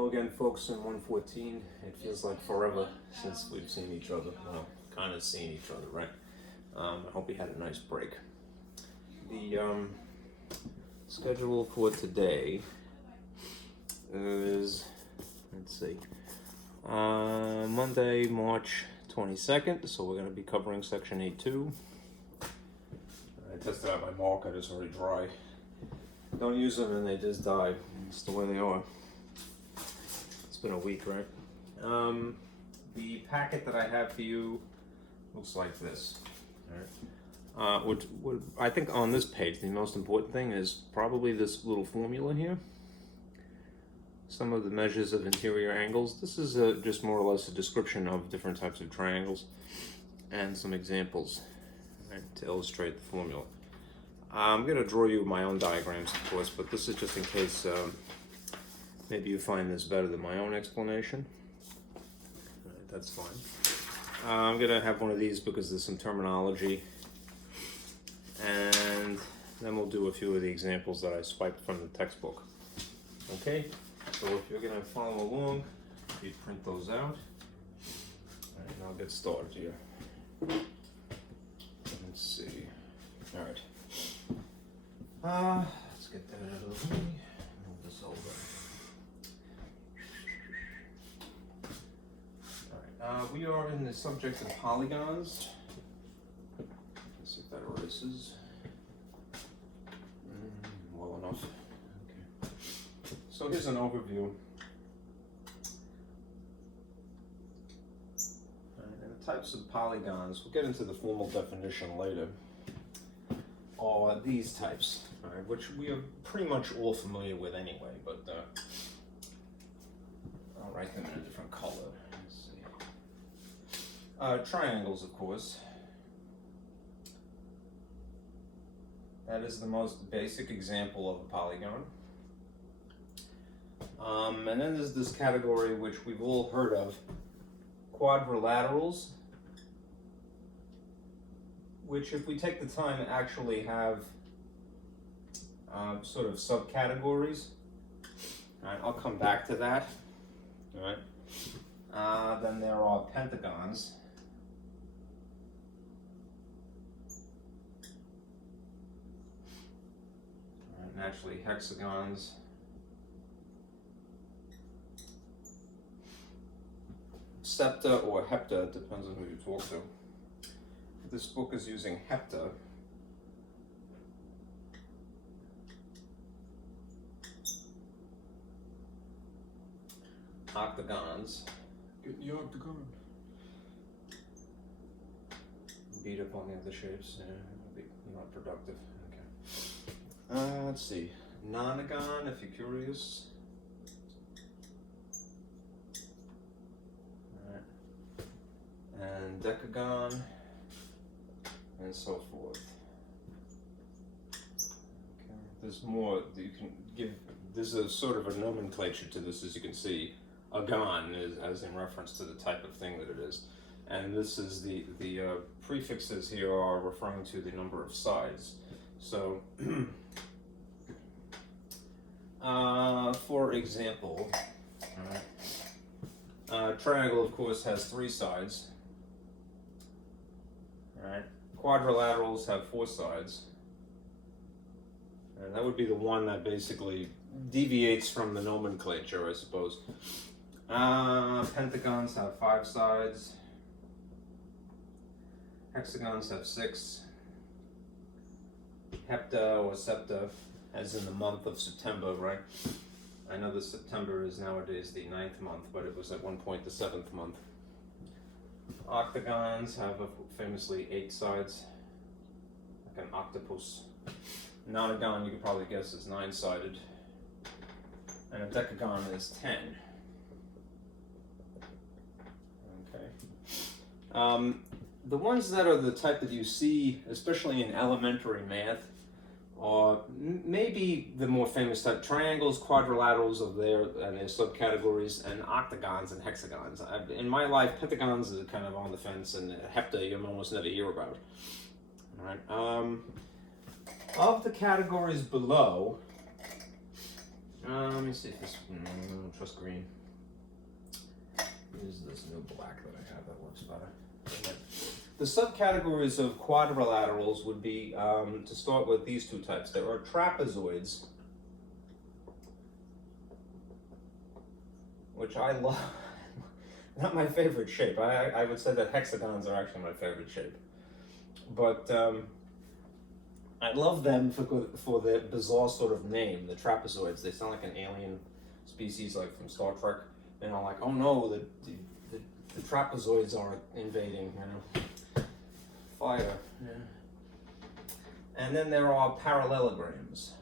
Hello again, folks, in 114. It feels like forever since we've seen each other. Well, kind of seen each other, right? I hope you had a nice break. The schedule for today is, let's see, Monday, March 22nd. So we're going to be covering section 8.2. I tested out my marker, it's already dry. Don't use them and they just die. It's the way they are. It's been a week, right? The packet that I have for you looks like this. All right. I think on this page, the most important thing is probably this little formula here. Some of the measures of interior angles. This is just more or less a description of different types of triangles and some examples, right, to illustrate the formula. I'm going to draw you my own diagrams, of course, but this is just in case maybe you find this better than my own explanation. All right, that's fine. I'm going to have one of these because there's some terminology, and then we'll do a few of the examples that I swiped from the textbook. Okay, so if you're going to follow along, you print those out. All right, and I'll get started here. Let's see. All right. Let's get that out of the way. Move this over. Alright, we are in the subject of polygons. Let's see if that erases. Well enough. Okay. So here's an overview. And the types of polygons, we'll get into the formal definition later, are these types. All right, which we are pretty much all familiar with anyway, but I'll write them in a different color. Let's see. Triangles, of course. That is the most basic example of a polygon. And then there's this category which we've all heard of, quadrilaterals, which, if we take the time to actually have sort of subcategories. All right, I'll come back to that. All right. Then there are pentagons. All right, and actually hexagons. Septa or hepta, depends on who you talk to. This book is using hepta. Octagons. Get the octagon. Beat up on the other shapes. Yeah, it'll be not productive. Okay. Let's see. Nonagon, if you're curious. All right. And decagon, and so forth. Okay. There's more that you can give. There's a sort of a nomenclature to this, as you can see. A gon is as in reference to the type of thing that it is, and this is the prefixes here are referring to the number of sides. So, for example, triangle, of course, has 3 sides. Right? Quadrilaterals have 4 sides, and that would be the one that basically deviates from the nomenclature, I suppose. Pentagons have 5 sides. Hexagons have 6. Hepta or septa, as in the month of September, right? I know that September is nowadays the 9th month, but it was at one point the 7th month. Octagons have famously 8 sides, like an octopus. Nonagon, you could probably guess, is 9-sided. And a decagon is 10. Okay. The ones that are the type that you see, especially in elementary math, are maybe the more famous type. Triangles, quadrilaterals are there, and their subcategories, and octagons and hexagons. In my life, pentagons are kind of on the fence, and hepta you almost never hear about. All right. Of the categories below, Let me see if this, I don't trust green. Use this new black that I have, that works better. The subcategories of quadrilaterals would be, to start with, these two types. There are trapezoids, which I love. Not my favorite shape. I would say that hexagons are actually my favorite shape. But I love them for their bizarre sort of name, the trapezoids. They sound like an alien species, like from Star Trek. You know, like, oh no, the trapezoids are invading, you know. Fire. Yeah. And then there are parallelograms.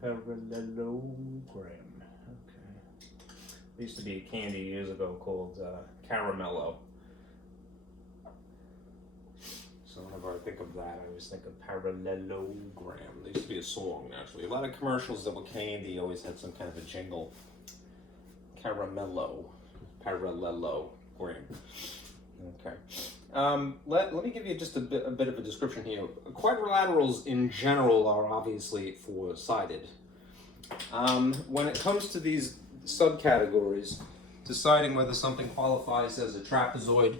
Parallelogram. Okay. There used to be a candy years ago called Caramello. So whenever I think of that, I always think of parallelogram. There used to be a song, actually. A lot of commercials that were candy always had some kind of a jingle. Caramello. Parallelogram. Okay. Let me give you just a bit of a description here. Quadrilaterals in general are obviously four-sided. When it comes to these subcategories, deciding whether something qualifies as a trapezoid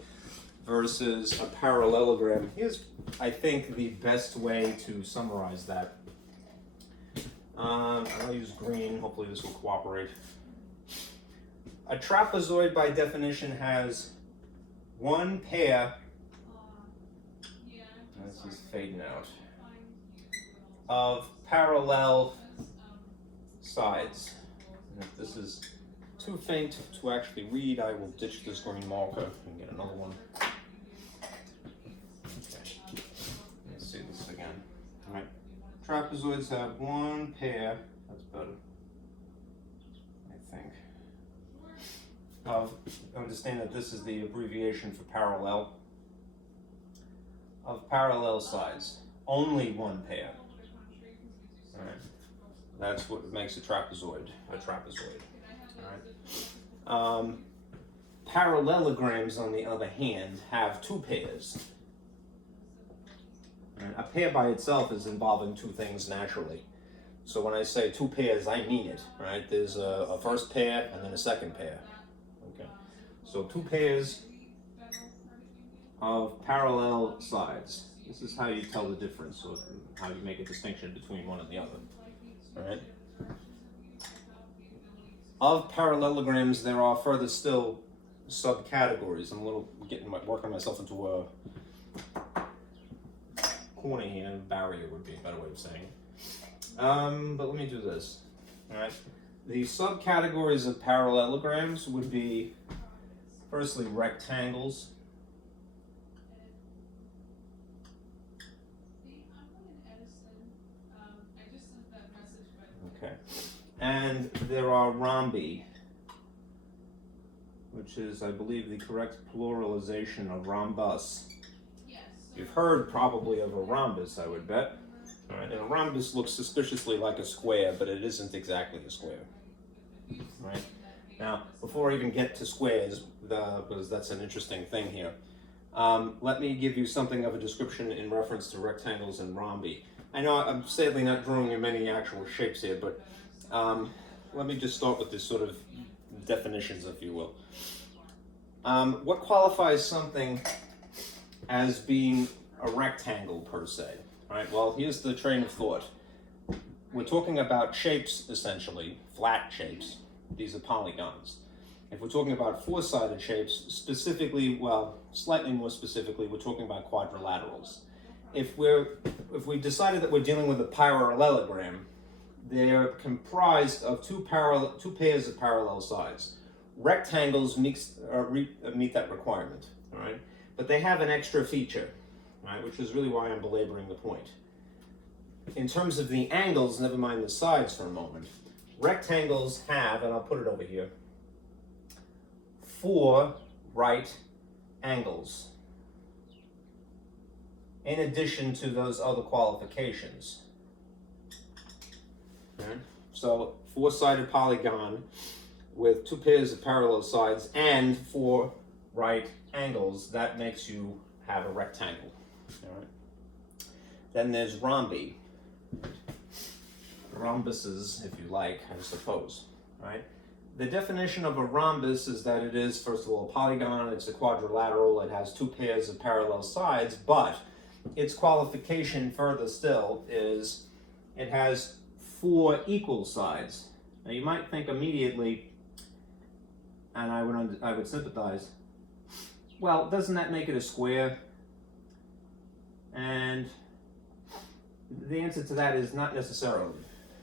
versus a parallelogram, here's, I think, the best way to summarize that. I'll use green. Hopefully this will cooperate. A trapezoid, by definition, has one pair, this is fading out, of parallel sides. And if this is too faint to actually read, I will ditch this green marker and get another one. Okay, let's see this again. All right, trapezoids have one pair, that's better, I think, of, understand that this is the abbreviation for parallel, of parallel sides. Only one pair. All right. That's what makes a trapezoid. All right. Parallelograms, on the other hand, have two pairs. Right. A pair by itself is involving two things naturally. So when I say two pairs, I mean it. Right? There's a first pair and then a second pair. Okay. So two pairs of parallel sides. This is how you tell the difference, or how you make a distinction between one and the other. All right. Of parallelograms, there are further still subcategories. I'm working myself into a corner here. Barrier would be a better way of saying it. But let me do this. All right. The subcategories of parallelograms would be, firstly, rectangles. Okay. And there are rhombi, which is, I believe, the correct pluralization of rhombus. You've heard probably of a rhombus, I would bet. All right. And a rhombus looks suspiciously like a square, but it isn't exactly a square. Right? Now, before I even get to squares, because that's an interesting thing here, let me give you something of a description in reference to rectangles and rhombi. I know I'm sadly not drawing you many actual shapes here, but let me just start with this sort of definitions, if you will. What qualifies something as being a rectangle per se? Right? Well, here's the train of thought. We're talking about shapes, essentially, flat shapes. These are polygons. If we're talking about four-sided shapes, specifically, well, slightly more specifically, we're talking about quadrilaterals. If we decided that we're dealing with a parallelogram, they're comprised of two pairs of parallel sides. Rectangles meet that requirement, all right? But they have an extra feature, right, which is really why I'm belaboring the point. In terms of the angles, never mind the sides for a moment, rectangles have, and I'll put it over here, 4 right angles, in addition to those other qualifications. Okay. So 4-sided polygon with 2 pairs of parallel sides and 4 right angles, that makes you have a rectangle. All right. Then there's rhombi. Rhombuses, if you like, I suppose, right? The definition of a rhombus is that it is, first of all, a polygon, it's a quadrilateral, it has two pairs of parallel sides, but its qualification further still is it has four equal sides. Now you might think immediately, and I would sympathize, well, doesn't that make it a square? And the answer to that is not necessarily,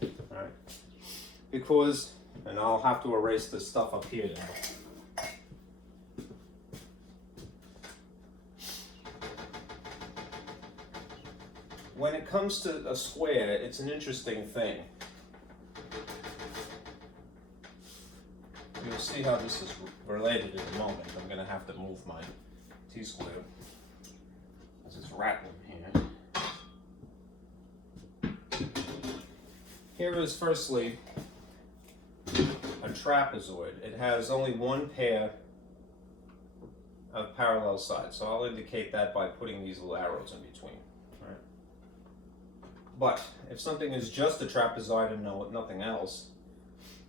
all right? Because, and I'll have to erase this stuff up here now. When it comes to a square, it's an interesting thing. You'll see how this is related in a moment. I'm going to have to move my T-square because it's rattling here. Here is firstly a trapezoid. It has only one pair of parallel sides, so I'll indicate that by putting these little arrows in between. Right? But if something is just a trapezoid and nothing else,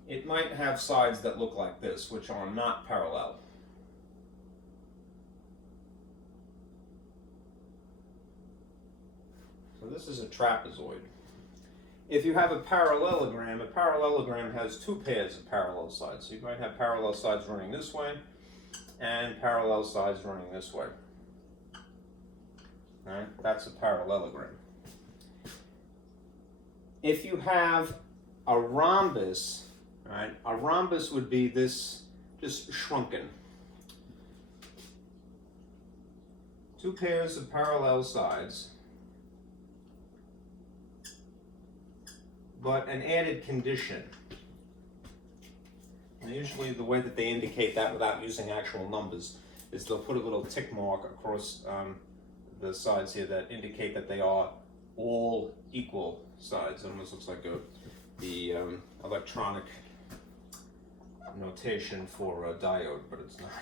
it might have sides that look like this, which are not parallel. So this is a trapezoid. If you have a parallelogram has two pairs of parallel sides. So you might have parallel sides running this way and parallel sides running this way. All right, that's a parallelogram. If you have a rhombus, right, a rhombus would be this, just shrunken. Two pairs of parallel sides, but an added condition. And usually the way that they indicate that without using actual numbers is they'll put a little tick mark across the sides here that indicate that they are all equal sides. It almost looks like the electronic notation for a diode, but it's not.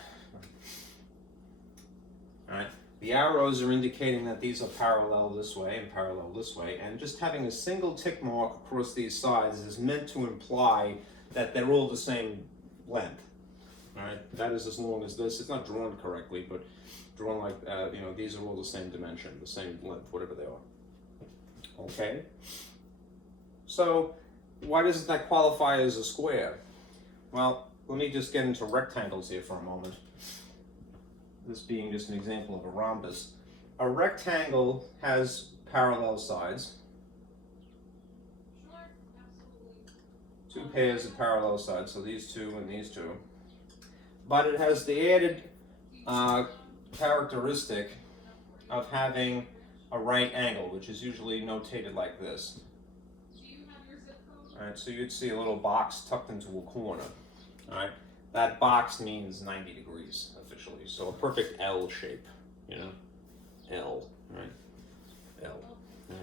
All right. The arrows are indicating that these are parallel this way and parallel this way, and just having a single tick mark across these sides is meant to imply that they're all the same length. All right, that is as long as this. It's not drawn correctly, but drawn like, you know, these are all the same dimension, the same length, whatever they are. Okay? So, why doesn't that qualify as a square? Well, let me just get into rectangles here for a moment. This being just an example of a rhombus. A rectangle has parallel sides. Sure, absolutely. Two pairs of parallel sides, so these two and these two. But it has the added characteristic of having a right angle, which is usually notated like this. Do you have your zip code? All right, so you'd see a little box tucked into a corner. All right, that box means 90 degrees officially, so a perfect L shape, you know, L, right? L. Right?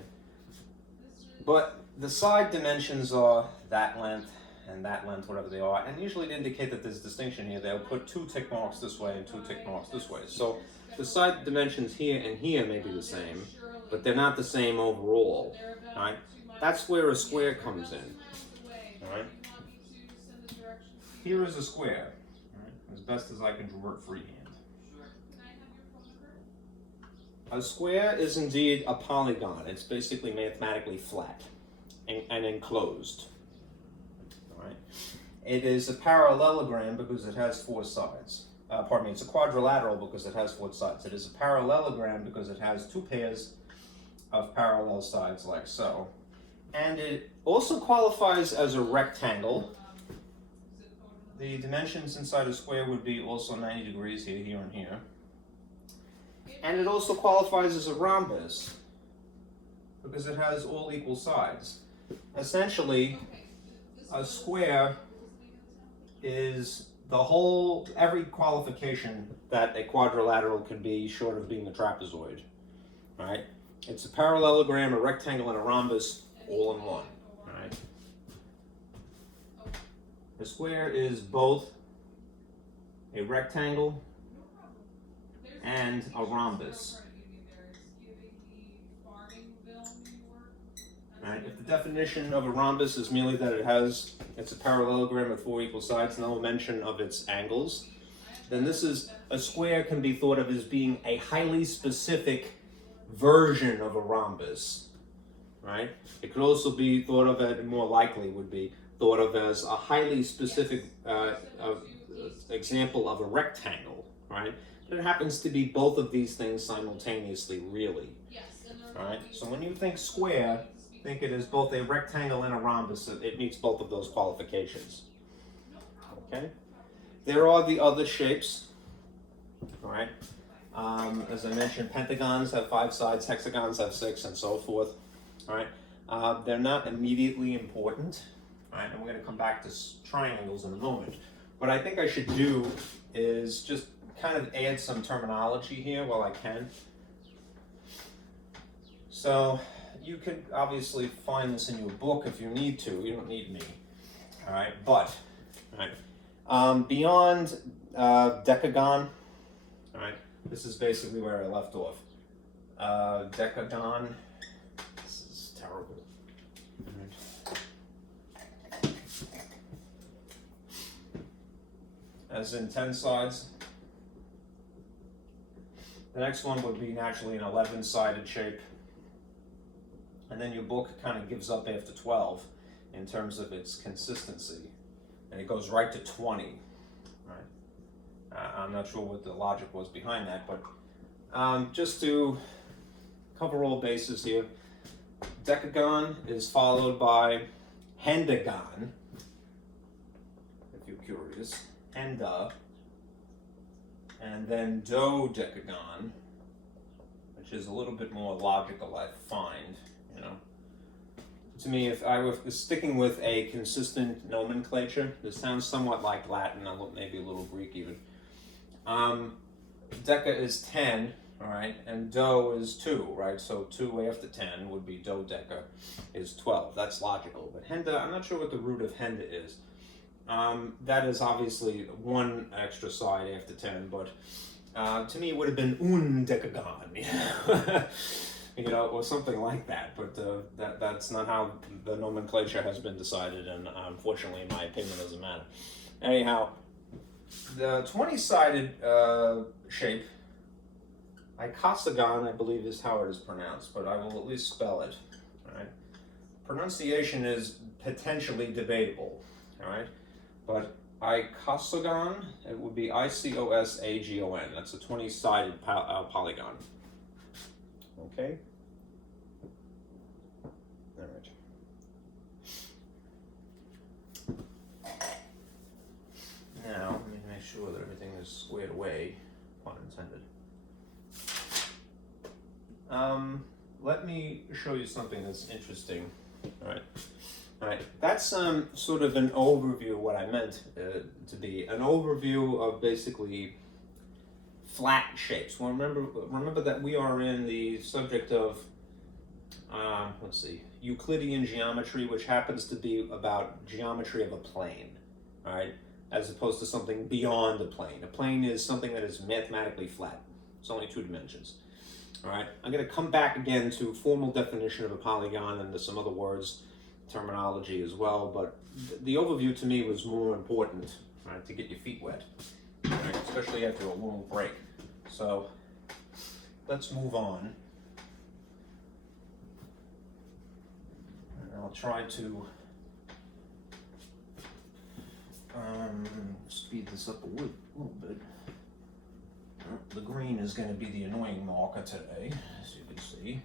But the side dimensions are that length and that length, whatever they are, and usually to indicate that there's distinction here, they'll put two tick marks this way and two tick marks this way. So the side dimensions here and here may be the same, but they're not the same overall. All right? That's where a square comes in. All right? Here is a square, all right? As best as I can draw it freehand. A square is indeed a polygon. It's basically mathematically flat and enclosed. All right? It is a parallelogram because it has four sides. Pardon me, it's a quadrilateral because it has four sides. It is a parallelogram because it has two pairs of parallel sides like so. And it also qualifies as a rectangle. The dimensions inside a square would be also 90 degrees here, here, and here. And it also qualifies as a rhombus because it has all equal sides. Essentially, a square is the whole, every qualification that a quadrilateral can be short of being a trapezoid. All right? It's a parallelogram, a rectangle, and a rhombus all in one. All right? A square is both a rectangle and a rhombus. Right? If the definition of a rhombus is merely that it's a parallelogram with 4 equal sides, no mention of its angles, then a square can be thought of as being a highly specific version of a rhombus, right? It could also be thought of as, more likely would be thought of as a highly specific example of a rectangle, right? But it happens to be both of these things simultaneously, really. All right, so when you think square, think it is both a rectangle and a rhombus. It meets both of those qualifications. Okay, there are the other shapes. All right, as I mentioned, pentagons have 5 sides, hexagons have 6, and so forth. All right, they're not immediately important. All right, and we're going to come back to triangles in a moment. What I think I should do is just kind of add some terminology here while I can. So you could obviously find this in your book if you need to. You don't need me. All right, but all right, beyond decagon. All right, this is basically where I left off. Decagon. This is terrible. All right. As in 10 sides. The next one would be naturally an 11-sided shape. And then your book kind of gives up after 12 in terms of its consistency. And it goes right to 20. Right? I'm not sure what the logic was behind that, but just to cover all bases here, decagon is followed by hentagon, if you're curious, henda, and then dodecagon, which is a little bit more logical, I find. You know, to me, if I were sticking with a consistent nomenclature, this sounds somewhat like Latin, maybe a little Greek even. Deca is 10, all right, and do is 2, right? So 2 after 10 would be dodeca is 12. That's logical. But henda, I'm not sure what the root of henda is. That is obviously 1 extra side after 10, but to me it would have been decagon, you know, or something like that. But that's not how the nomenclature has been decided, and unfortunately, in my opinion, doesn't matter. Anyhow, the 20-sided shape, Icosagon, I believe is how it is pronounced, but I will at least spell it. All right, pronunciation is potentially debatable. All right. But Icosagon, it would be Icosagon. That's a 20-sided polygon. Okay? All right. Now, let me make sure that everything is squared away, pun intended. Let me show you something that's interesting. All right. All right, that's sort of an overview of what I meant to be an overview of basically flat shapes. Well, remember that we are in the subject of Euclidean geometry, which happens to be about geometry of a plane, all right, as opposed to something beyond the plane. A plane is something that is mathematically flat. It's only 2 dimensions. All right, I'm going to come back again to formal definition of a polygon and to some other words, terminology as well, but the overview to me was more important, right, to get your feet wet, right, especially after a long break. So let's move on. And I'll try to speed this up a little bit. The green is going to be the annoying marker today, as you can see.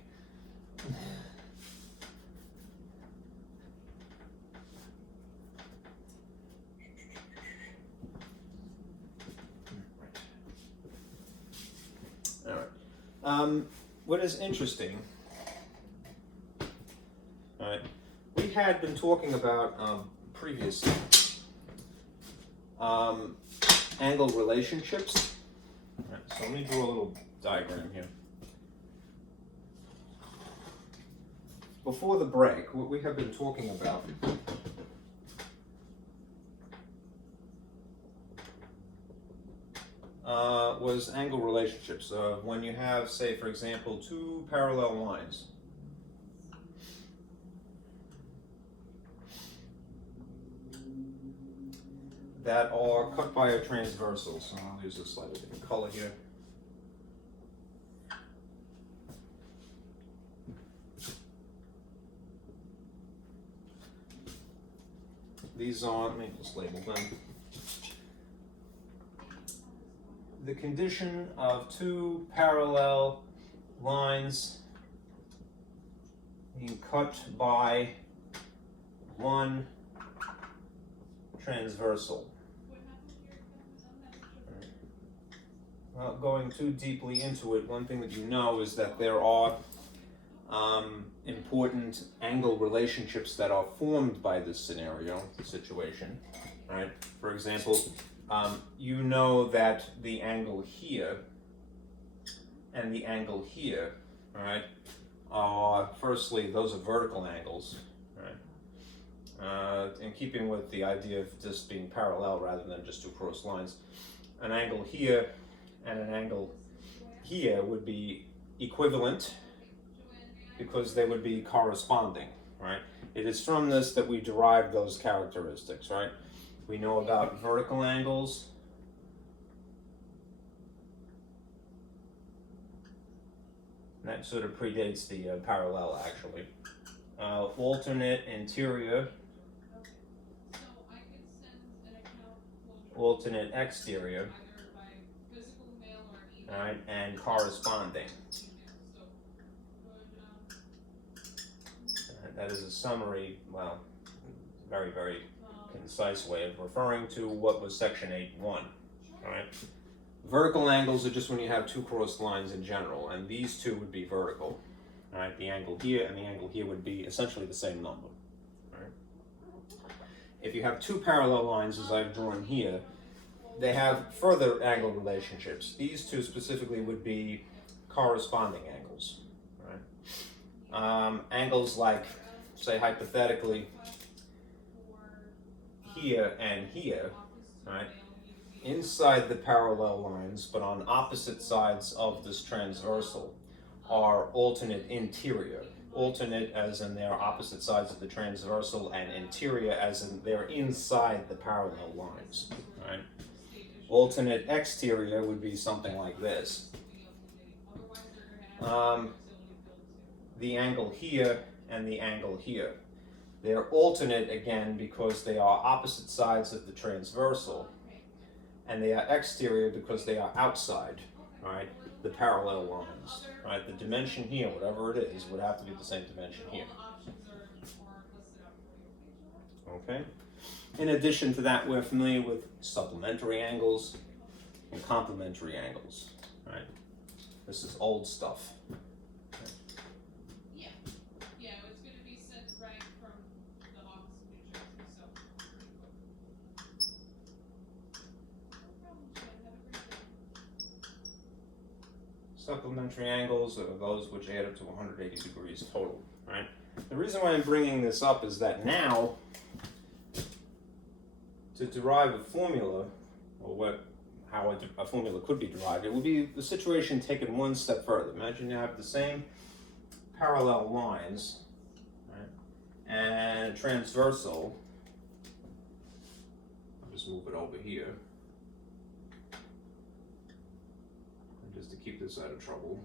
All right. What is interesting, all right, we had been talking about previously angle relationships. All right, so let me draw a little diagram here. Before the break, what we have been talking about was angle relationships. When you have, say, for example, 2 parallel lines. that are cut by a transversal. So I'll use a slightly different color here. These are, let me just label them. The condition of two parallel lines being cut by one transversal. Without going too deeply into it, one thing that you know is that there are important angle relationships that are formed by this scenario, situation, right? For example, you know that the angle here and the angle here, all right, are, firstly, those are vertical angles, right? In keeping with the idea of just being parallel rather than just two cross lines, an angle here and an angle here would be equivalent because they would be corresponding, right? It is from this that we derive those characteristics, right? We know about vertical angles. That sort of predates the parallel, actually. Alternate interior, alternate exterior, all right, and corresponding. That is a summary, well, very, very concise way of referring to what was section 8.1, all right? Vertical angles are just when you have two crossed lines in general, and these two would be vertical, all right? The angle here and the angle here would be essentially the same number, all right? If you have two parallel lines, as I've drawn here, they have further angle relationships. These two specifically would be corresponding angles, right? Angles like, say hypothetically, here and here, right? Inside the parallel lines, but on opposite sides of this transversal, are alternate interior. Alternate as in they're opposite sides of the transversal, and interior as in they're inside the parallel lines, right? Alternate exterior would be something like this. The angle here and the angle here. They're alternate again because they are opposite sides of the transversal, and they are exterior because they are outside, right, the parallel lines, right? The dimension here, whatever it is, would have to be the same dimension here. Okay. In addition to that, we're familiar with supplementary angles and complementary angles, right? This is old stuff. Supplementary angles are those which add up to 180 degrees total, right? The reason why I'm bringing this up is that now, to derive a formula, or how a formula could be derived, it would be the situation taken one step further. Imagine you have the same parallel lines, right, and transversal. I'll just move it over here. Just to keep this out of trouble.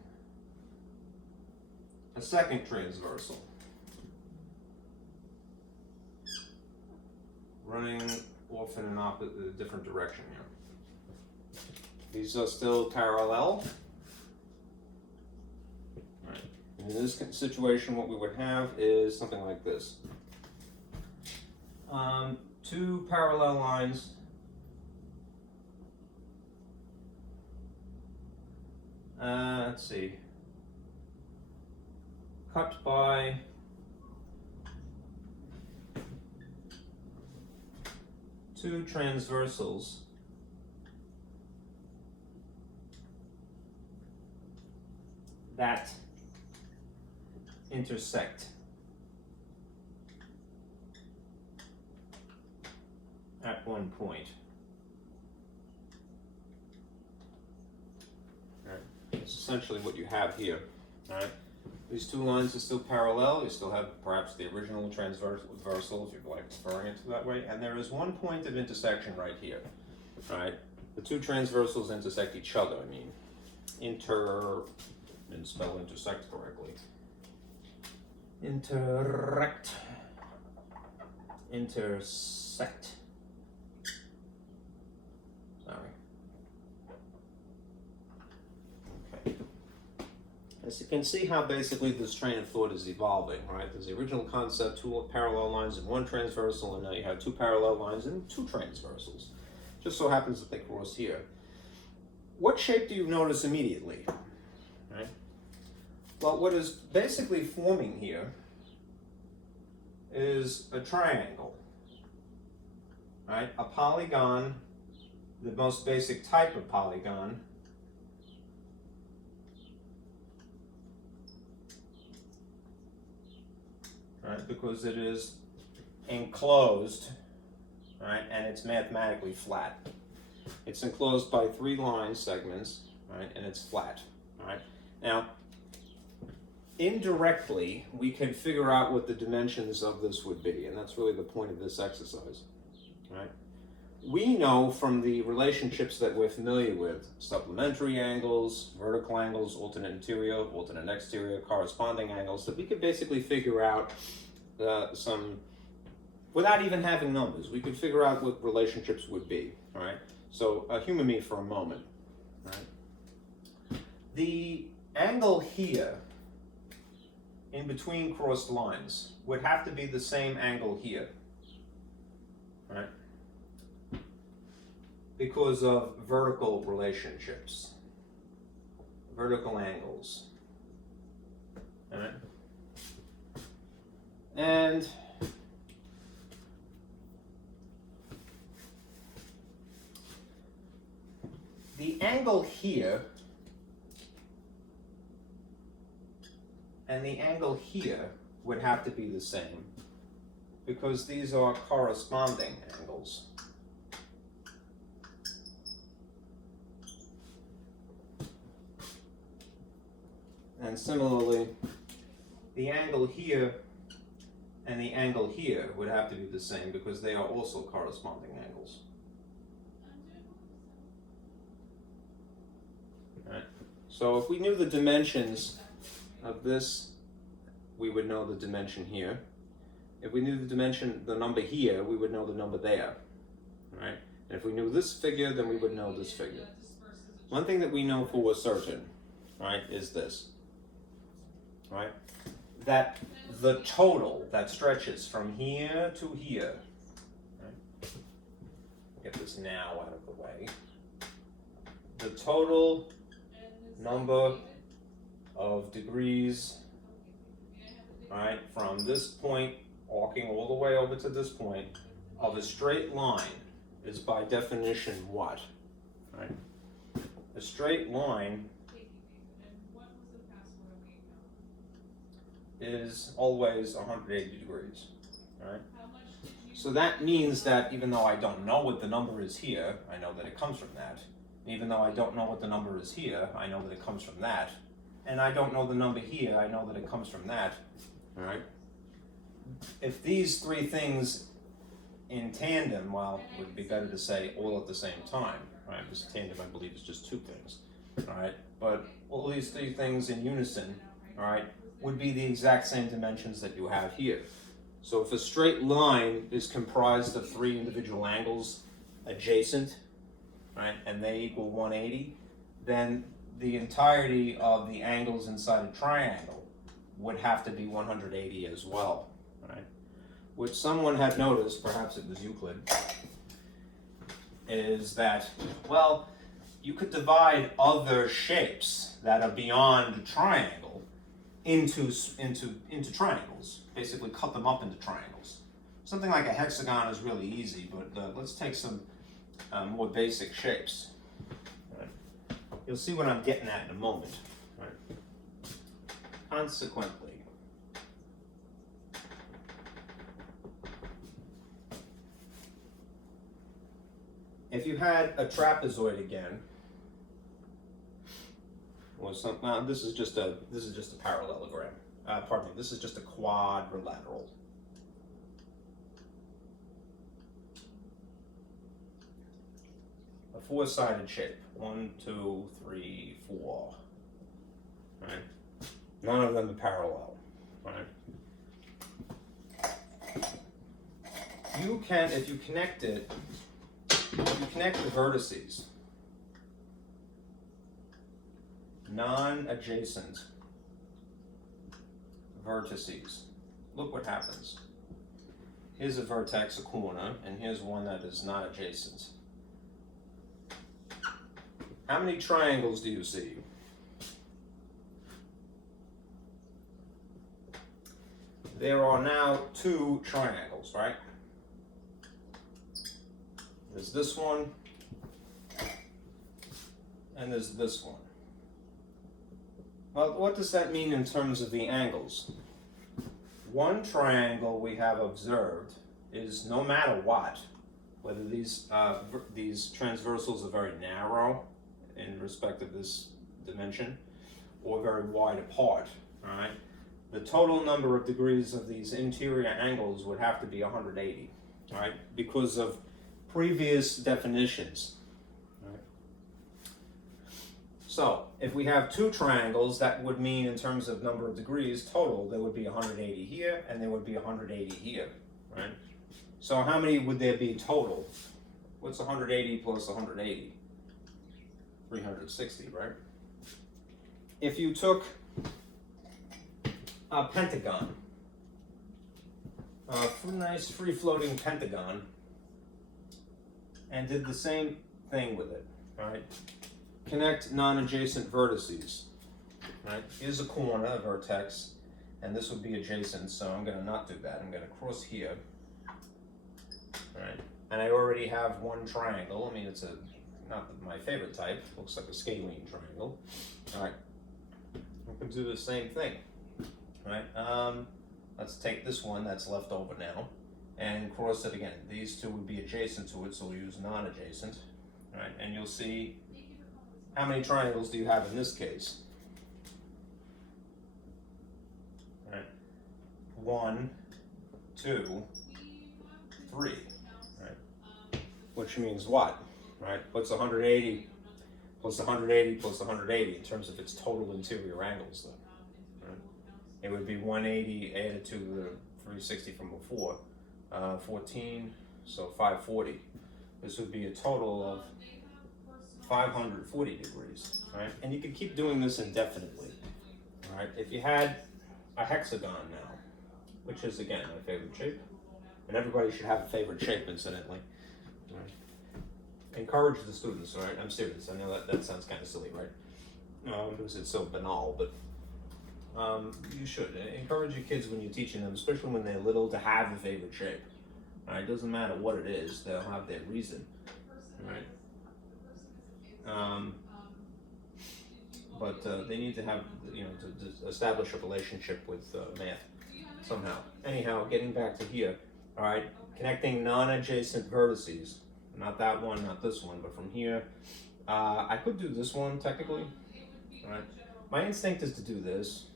A second transversal running off in a different direction here. These are still parallel. Right. In this situation, what we would have is something like this. Two parallel lines let's see, cut by two transversals that intersect at one point. It's essentially what you have here, all right? These two lines are still parallel. You still have perhaps the original transversal, if you like referring it to that way. And there is one point of intersection right here. Right? The two transversals intersect each other. I mean, didn't spell intersect correctly. Intersect. Sorry. Okay. As you can see how basically this train of thought is evolving, right? There's the original concept, two parallel lines and one transversal, and now you have two parallel lines and two transversals. Just so happens that they cross here. What shape do you notice immediately? Right? Well, what is basically forming here is a triangle, right? A polygon, the most basic type of polygon, right? Because it is enclosed, right? And it's mathematically flat. It's enclosed by three line segments, right? And it's flat, right? Now, indirectly, we can figure out what the dimensions of this would be, and that's really the point of this exercise, right? We know from the relationships that we're familiar with, supplementary angles, vertical angles, alternate interior, alternate exterior, corresponding angles, that we could basically figure out some, without even having numbers, we could figure out what relationships would be, right? So humor me for a moment, right? The angle here, in between crossed lines, would have to be the same angle here, right? Because of vertical relationships, vertical angles, all right? And the angle here and the angle here would have to be the same because these are corresponding angles. And similarly, the angle here and the angle here would have to be the same because they are also corresponding angles. Right. So if we knew the dimensions of this, we would know the dimension here. If we knew the dimension, the number here, we would know the number there. Right? And if we knew this figure, then we would know this figure. One thing that we know for certain, right, is this. Right? That the total that stretches from here to here, right? Get this now out of the way. The total number of degrees, right, from this point arcing all the way over to this point of a straight line is by definition what? Right? A straight line is always 180 degrees, right? So that means that even though I don't know what the number is here, I know that it comes from that. Even though I don't know what the number is here, I know that it comes from that. And I don't know the number here, I know that it comes from that, all right? If these three things in tandem, well, it would be better to say all at the same time, right? Because tandem, I believe, is just two things, all right? But all these three things in unison, all right, would be the exact same dimensions that you have here. So if a straight line is comprised of three individual angles adjacent, right, and they equal 180, then the entirety of the angles inside a triangle would have to be 180 as well, right? Which someone had noticed, perhaps it was Euclid, is that, well, you could divide other shapes that are beyond the triangle into triangles, basically cut them up into triangles. Something like a hexagon is really easy, but let's take some more basic shapes. Right? You'll see what I'm getting at in a moment. Right? Consequently, if you had a trapezoid again, or some, this is just a parallelogram. Pardon me, this is just a quadrilateral. A four-sided shape. 1, 2, 3, 4. Right? None of them are parallel. Right? You can, if you connect the vertices, non-adjacent vertices, look what happens. Here's a vertex, a corner, and here's one that is not adjacent. How many triangles do you see? There are now 2 triangles, right? There's this one, and there's this one. Well, what does that mean in terms of the angles? One triangle we have observed is no matter what, whether these transversals are very narrow in respect of this dimension or very wide apart, all right? The total number of degrees of these interior angles would have to be 180, all right, because of previous definitions. Right. So if we have 2 triangles, that would mean in terms of number of degrees total, there would be 180 here and there would be 180 here, right? So how many would there be total? What's 180 plus 180? 360, right? If you took a pentagon, a nice free-floating pentagon, and did the same thing with it, all right? Connect non-adjacent vertices, right? Here's a corner, a vertex, and this would be adjacent, so I'm gonna not do that. I'm gonna cross here, all right? And I already have one triangle. I mean, it's not my favorite type. Looks like a scalene triangle, all right? I can do the same thing, all right? Let's take this one that's left over now and cross it again. These 2 would be adjacent to it, so we'll use non-adjacent, right? And you'll see how many triangles do you have in this case? Right? 1, 2, 3, right? Which means what, right? What's 180 plus 180 plus 180 in terms of its total interior angles, though? Right? It would be 180 added to the 360 from before. 14, so 540. This would be a total of 540 degrees, right? And you could keep doing this indefinitely, right? If you had a hexagon now, which is, again, my favorite shape, and everybody should have a favorite shape, incidentally. Right? Encourage the students, all right? I'm serious. I know that sounds kind of silly, right? Because it's so banal, but you should encourage your kids when you're teaching them, especially when they're little, to have a favorite shape. All right, it doesn't matter what it is; they'll have their reason. Right? But they need to have, to establish a relationship with math somehow. Anyhow, getting back to here. All right, connecting non-adjacent vertices. Not that one, not this one, but from here. I could do this one technically. All right. My instinct is to do this.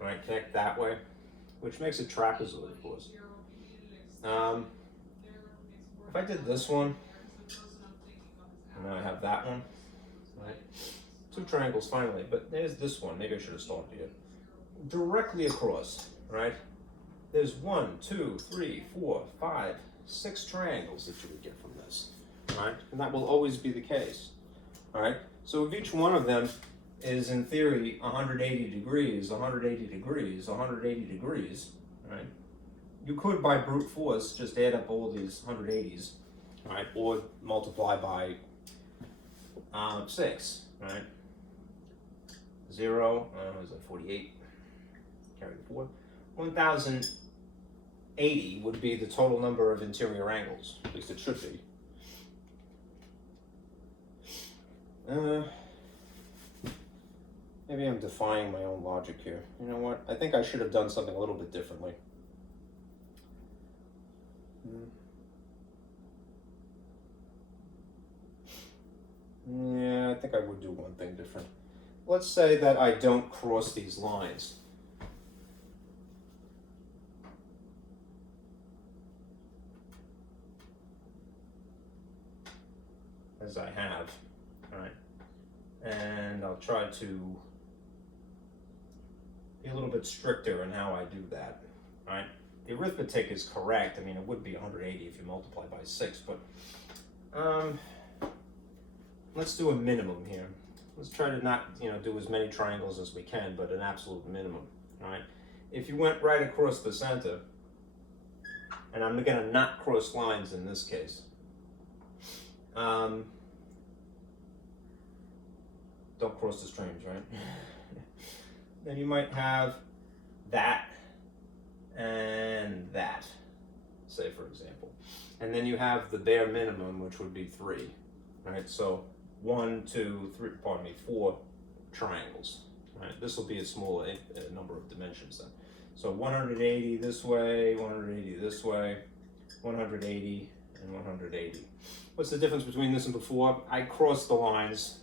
All right, connect that way, which makes a trapezoid, of course. If I did this one, and now I have that one, right? 2 triangles finally, but there's this one. Maybe I should have started here. Directly across, right? There's 1, 2, 3, 4, 5, 6 triangles that you would get from this, right? And that will always be the case, all right? So if each one of them is in theory 180 degrees, 180 degrees, 180 degrees, right? You could, by brute force, just add up all these 180s, right? Or multiply by 6, right? 0, is that 48? Carry the 4. 1080 would be the total number of interior angles. At least it should be. Maybe I'm defying my own logic here. You know what? I think I should have done something a little bit differently. Yeah, I think I would do one thing different. let's say that I don't cross these lines. As I have, all right? And I'll try to be a little bit stricter in how I do that, all right? The arithmetic is correct. I mean, it would be 180 if you multiply by 6, but let's do a minimum here. Let's try to not, do as many triangles as we can, but an absolute minimum, all right? If you went right across the center, and I'm gonna not cross lines in this case, don't cross the streams, right? Then you might have that and that, say for example. And then you have the bare minimum, which would be 3, right? So 1, 2, 3, 4 triangles, right? This will be a smaller number of dimensions then. So 180 this way, 180 this way, 180 and 180. What's the difference between this and before? I crossed the lines,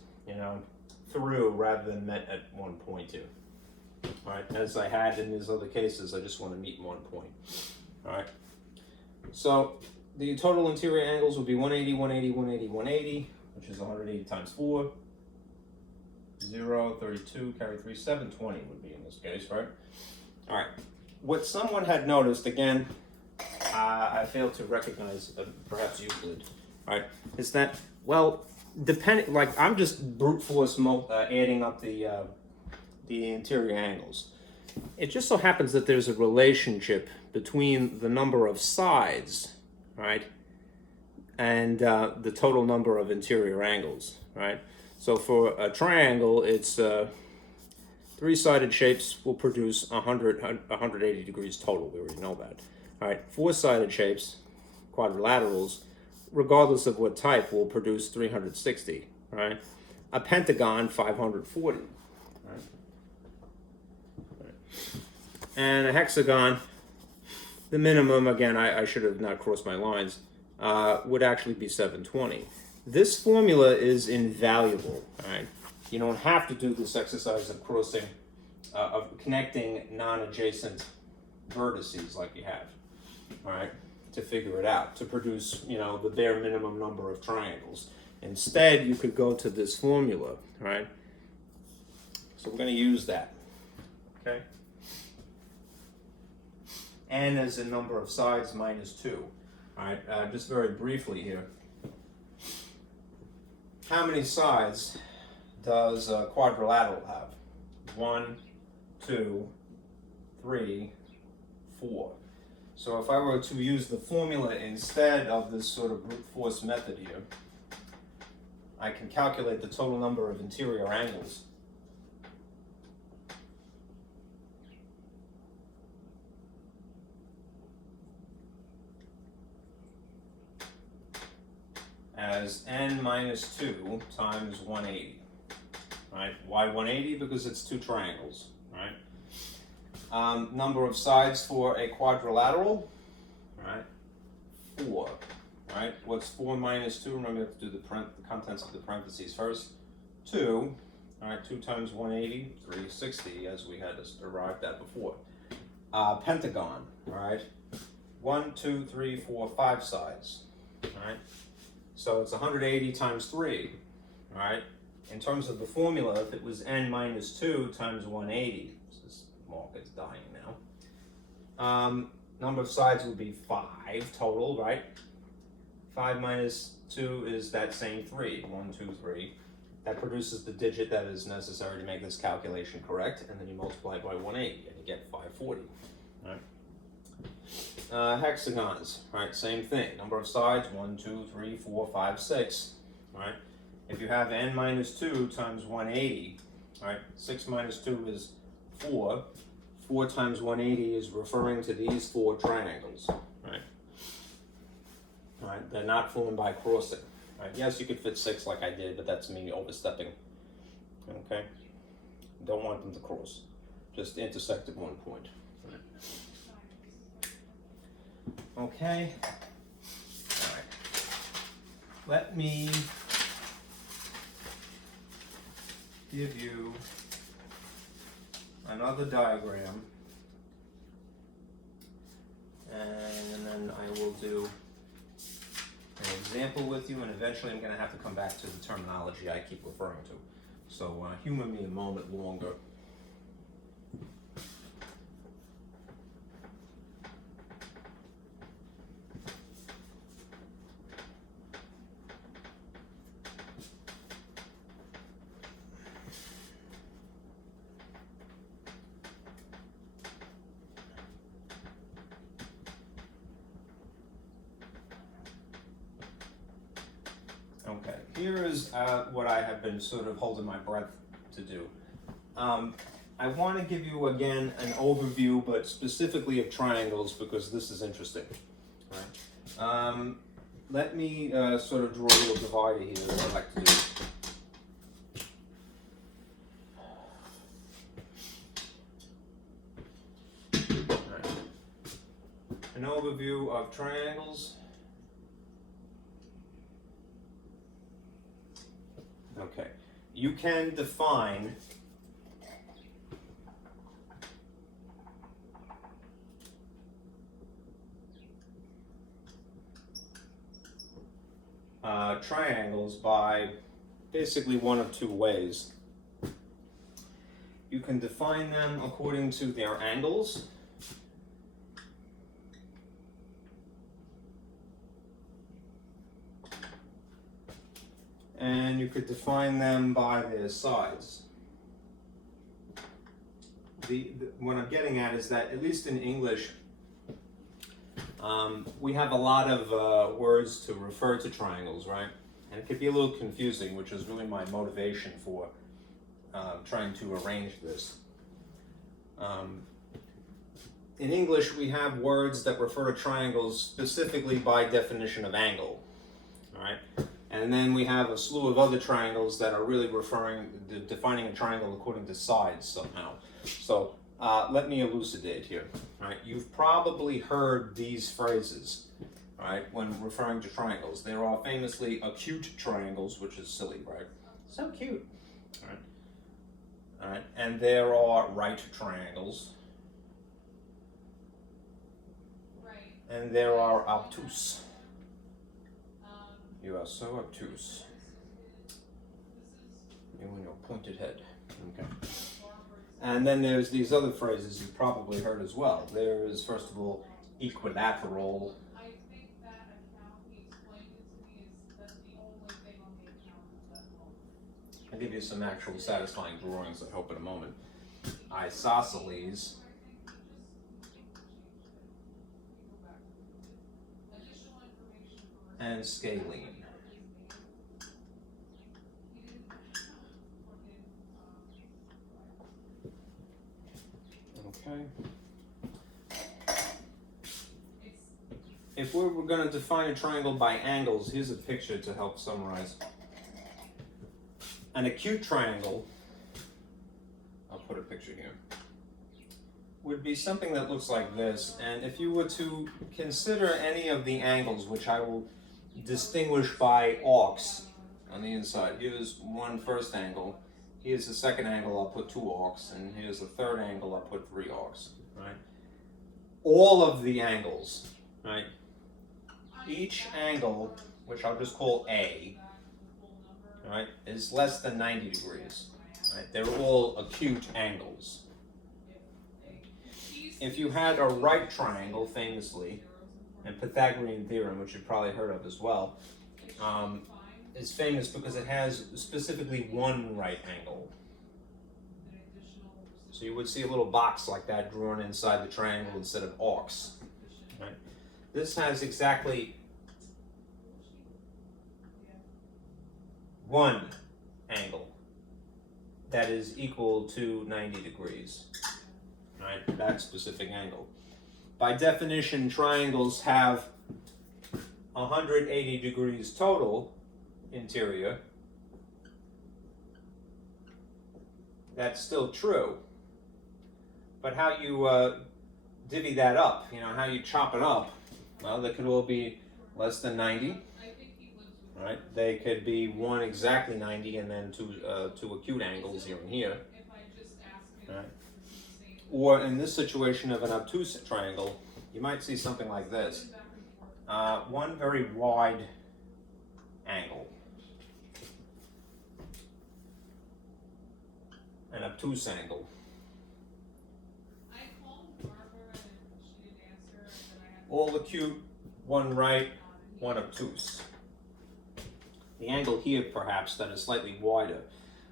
through rather than met at one point here. All right, as I had in these other cases, I just want to meet one point. All right, so the total interior angles would be 180, 180, 180, 180, which is 180 times 4. 0, 32, carry 3, 720 would be in this case, right? All right, what someone had noticed, again, I failed to recognize, perhaps Euclid, all right, is that, well, depending, like I'm just brute force adding up the interior angles. It just so happens that there's a relationship between the number of sides, right, and the total number of interior angles, right? So for a triangle, it's three-sided shapes will produce 180 degrees total. We already know that. All right, four-sided shapes, quadrilaterals, regardless of what type, will produce 360, right? A pentagon, 540, right? And a hexagon, the minimum, again, I should have not crossed my lines, would actually be 720. This formula is invaluable, all right? You don't have to do this exercise of crossing, of connecting non-adjacent vertices like you have, all right, to figure it out, to produce, the bare minimum number of triangles. Instead, you could go to this formula, all right? So we're going to use that, okay? N is the number of sides minus 2, all right? Just very briefly here. How many sides does a quadrilateral have? 1, 2, 3, 4. So if I were to use the formula instead of this sort of brute force method here, I can calculate the total number of interior angles. As n minus 2 times 180, right? Why 180? Because it's two triangles, right? Number of sides for a quadrilateral, right? 4, right? What's 4 minus 2? Remember, you have to do the contents of the parentheses first. 2, all right? 2 times 180, 360, as we had arrived at before. Pentagon, all right? 1, 2, 3, 4, 5 sides, all right? So it's 180 times 3, all right? In terms of the formula, if it was n minus 2 times 180, this mark is dying now, number of sides would be 5 total, right? 5 minus 2 is that same 3, 1, 2, 3. That produces the digit that is necessary to make this calculation correct, and then you multiply by 180, and you get 540, all right? Hexagons, right, same thing. Number of sides, 1, 2, 3, 4, 5, 6, right? If you have n minus 2 times 180, right, 6 minus 2 is 4. 4 times 180 is referring to these 4 triangles, right? All right, they're not formed by crossing, right? Yes, you could fit 6 like I did, but that's me overstepping, okay? Don't want them to cross, just intersect at one point. Okay, all right, let me give you another diagram, and then I will do an example with you, and eventually I'm going to have to come back to the terminology I keep referring to. So humor me a moment longer. Okay, here is what I have been sort of holding my breath to do. I want to give you again an overview, but specifically of triangles because this is interesting. Right? Let me sort of draw a little divider here that I like to do. Right. An overview of triangles. Okay, you can define triangles by basically one of two ways. You can define them according to their angles, and you could define them by their sides. What I'm getting at is that, at least in English, we have a lot of words to refer to triangles, right? And it could be a little confusing, which is really my motivation for trying to arrange this. In English, we have words that refer to triangles specifically by definition of angle, all right? And then we have a slew of other triangles that are really defining a triangle according to sides somehow. So let me elucidate here. Right? You've probably heard these phrases, right, when referring to triangles. There are famously acute triangles, which is silly, right? So cute. All right. All right. And there are right triangles. Right. And there are obtuse. You are so obtuse. You and your pointed head. Okay. And then there's these other phrases you've probably heard as well. There is, first of all, equilateral. I think that account, he explained it to me, is that's the only thing on the account that will. I'll give you some actual satisfying drawings, I hope, in a moment. Isosceles. And scalene. Okay. If we were going to define a triangle by angles, here's a picture to help summarize. An acute triangle, I'll put a picture here, would be something that looks like this. And if you were to consider any of the angles, which I will distinguish by arcs on the inside. Here's one first angle. Here's the second angle, I'll put 2 arcs, and here's the third angle, I'll put 3 arcs, right? All of the angles, right? Each angle, which I'll just call A, right, is less than 90 degrees, right? They're all acute angles. If you had a right triangle, famously, and Pythagorean theorem, which you've probably heard of as well, is famous because it has specifically one right angle. So you would see a little box like that drawn inside the triangle instead of arcs. Right? This has exactly one angle that is equal to 90 degrees. Right? That specific angle. By definition, triangles have 180 degrees total interior. That's still true. But how you divvy that up, how you chop it up, well, that could all be less than 90, All right, they could be one exactly 90 and then two acute angles here and here. If I just ask All him right. to say that Or in this situation of an obtuse triangle, you might see something like this. back and forth. One very wide angle, an obtuse angle. I called Barbara and she didn't answer, and then I had All acute, one right, one obtuse. The angle here, perhaps, that is slightly wider.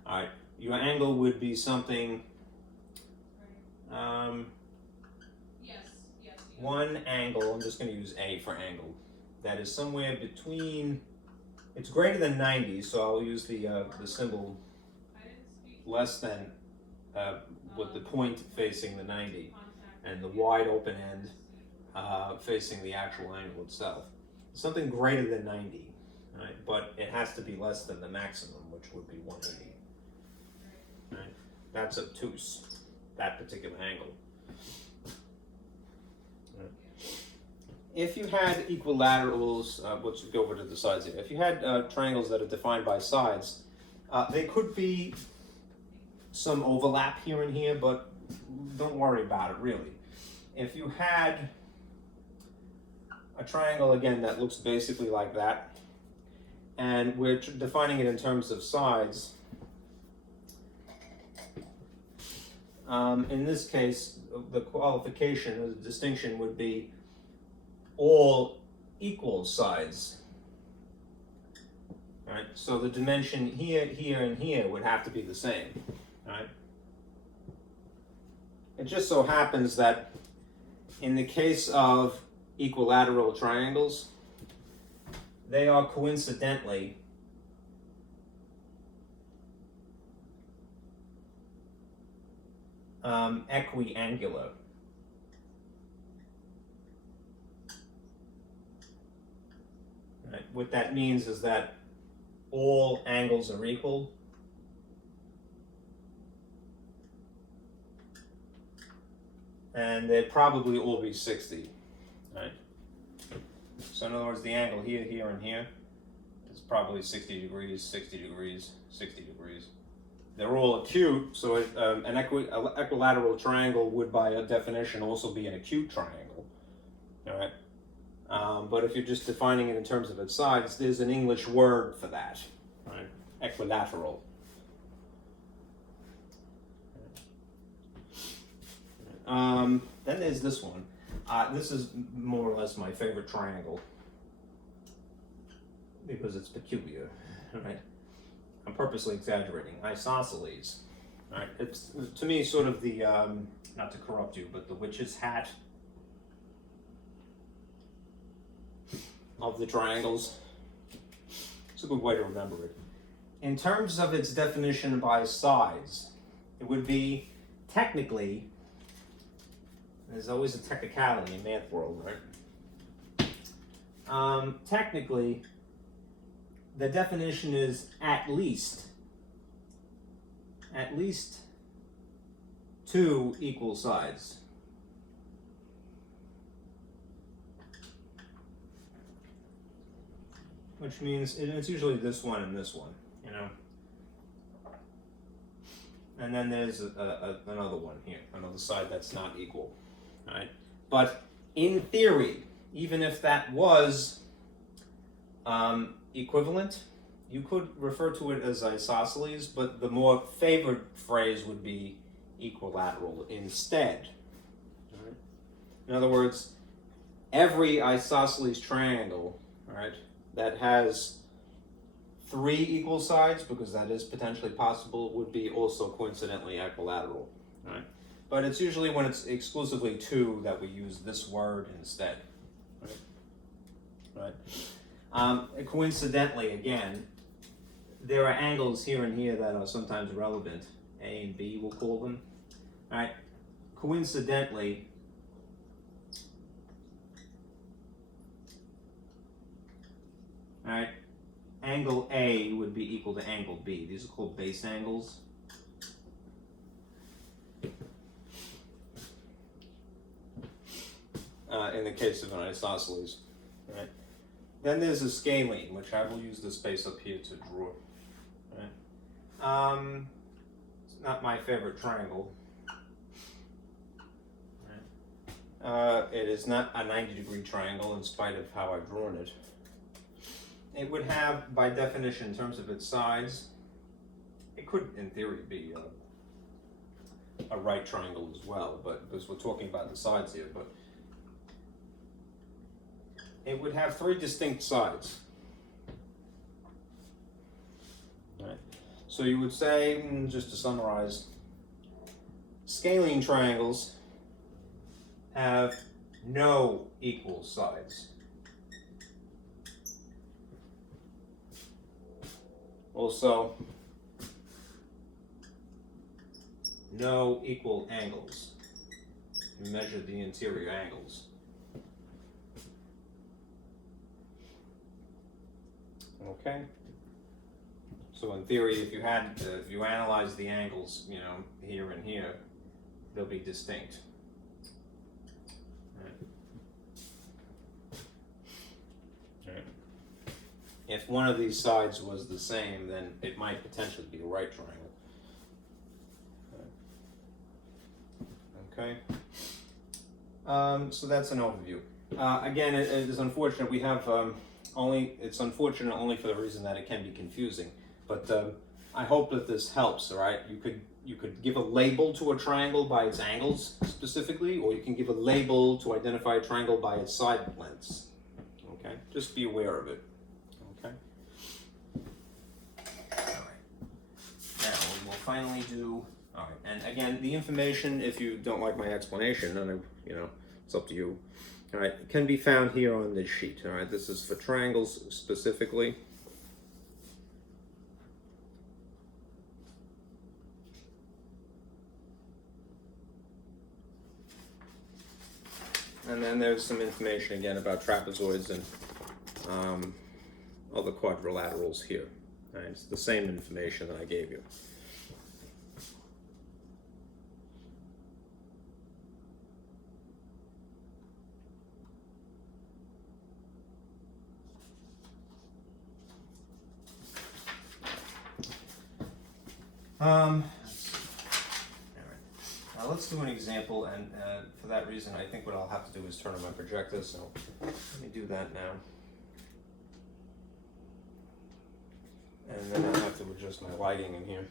All right, your angle would be something. Yes, yes. One angle. I'm just going to use A for angle. That is somewhere between. It's greater than 90, so I'll use the symbol I didn't speak less than with the point facing the 90, and the wide open end facing the actual angle itself. Something greater than 90. Right, but it has to be less than the maximum, which would be 180. Right, that's obtuse, that particular angle. Right. If you had equilaterals, let's go over to the sides here. If you had triangles that are defined by sides, there could be some overlap here and here, but don't worry about it really. If you had a triangle again that looks basically like that, and we're defining it in terms of sides. In this case, the qualification or the distinction would be all equal sides. Right? So the dimension here, here, and here would have to be the same. Right? It just so happens that in the case of equilateral triangles, they are coincidentally equiangular. Right. What that means is that all angles are equal. And they'd probably all be 60. Right? So in other words, the angle here, here, and here is probably 60 degrees, 60 degrees, 60 degrees. They're all acute, so an equilateral triangle would, by definition, also be an acute triangle. All right. But if you're just defining it in terms of its sides, there's an English word for that. Right? Equilateral. Then there's this one. This is more or less my favorite triangle because it's peculiar, right? I'm purposely exaggerating. Isosceles, right? It's to me sort of the not to corrupt you, but the witch's hat of the triangles. It's a good way to remember it. In terms of its definition by sides, it would be technically. There's always a technicality in math world, right? Technically, the definition is at least two equal sides. Which means it's usually this one and this one, you know? And then there's another one here, another side that's not equal. Right? But in theory, even if that was equivalent, you could refer to it as isosceles, but the more favored phrase would be equilateral instead. Right? In other words, every isosceles triangle, right, that has three equal sides, because that is potentially possible, would be also coincidentally equilateral. Right? But it's usually when it's exclusively two that we use this word instead. Right? Coincidentally, again, there are angles here and here that are sometimes relevant. A and B, we'll call them. Right? Coincidentally, right, angle A would be equal to angle B. These are called base angles. In the case of an isosceles, right? Then there's a scalene, which I will use the space up here to draw. Right? It's not my favorite triangle. Right? It is not a 90-degree triangle in spite of how I've drawn it. It would have, by definition, in terms of its sides, it could, in theory, be a right triangle as well, but because we're talking about the sides here, but it would have 3 distinct sides. Right. So you would say, just to summarize, scalene triangles have no equal sides. Also, no equal angles. You measure the interior angles. Okay. So in theory, if you analyze the angles, here and here, they'll be distinct. Right. If one of these sides was the same, then it might potentially be a right triangle. Okay. So that's an overview. Again, it is unfortunate. We have it's unfortunate only for the reason that it can be confusing. But I hope that this helps. All right. You could give a label to a triangle by its angles specifically, or you can give a label to identify a triangle by its side lengths. Okay. Just be aware of it. Okay. All right. Now we will finally do. All right, and again, the information, if you don't like my explanation, then it's up to you. All right, it can be found here on this sheet. All right, this is for triangles specifically. And then there's some information again about trapezoids and other quadrilaterals here. All right, it's the same information that I gave you. All right. Now let's do an example, and for that reason, I think what I'll have to do is turn on my projector. So let me do that now, and then I'll have to adjust my lighting in here.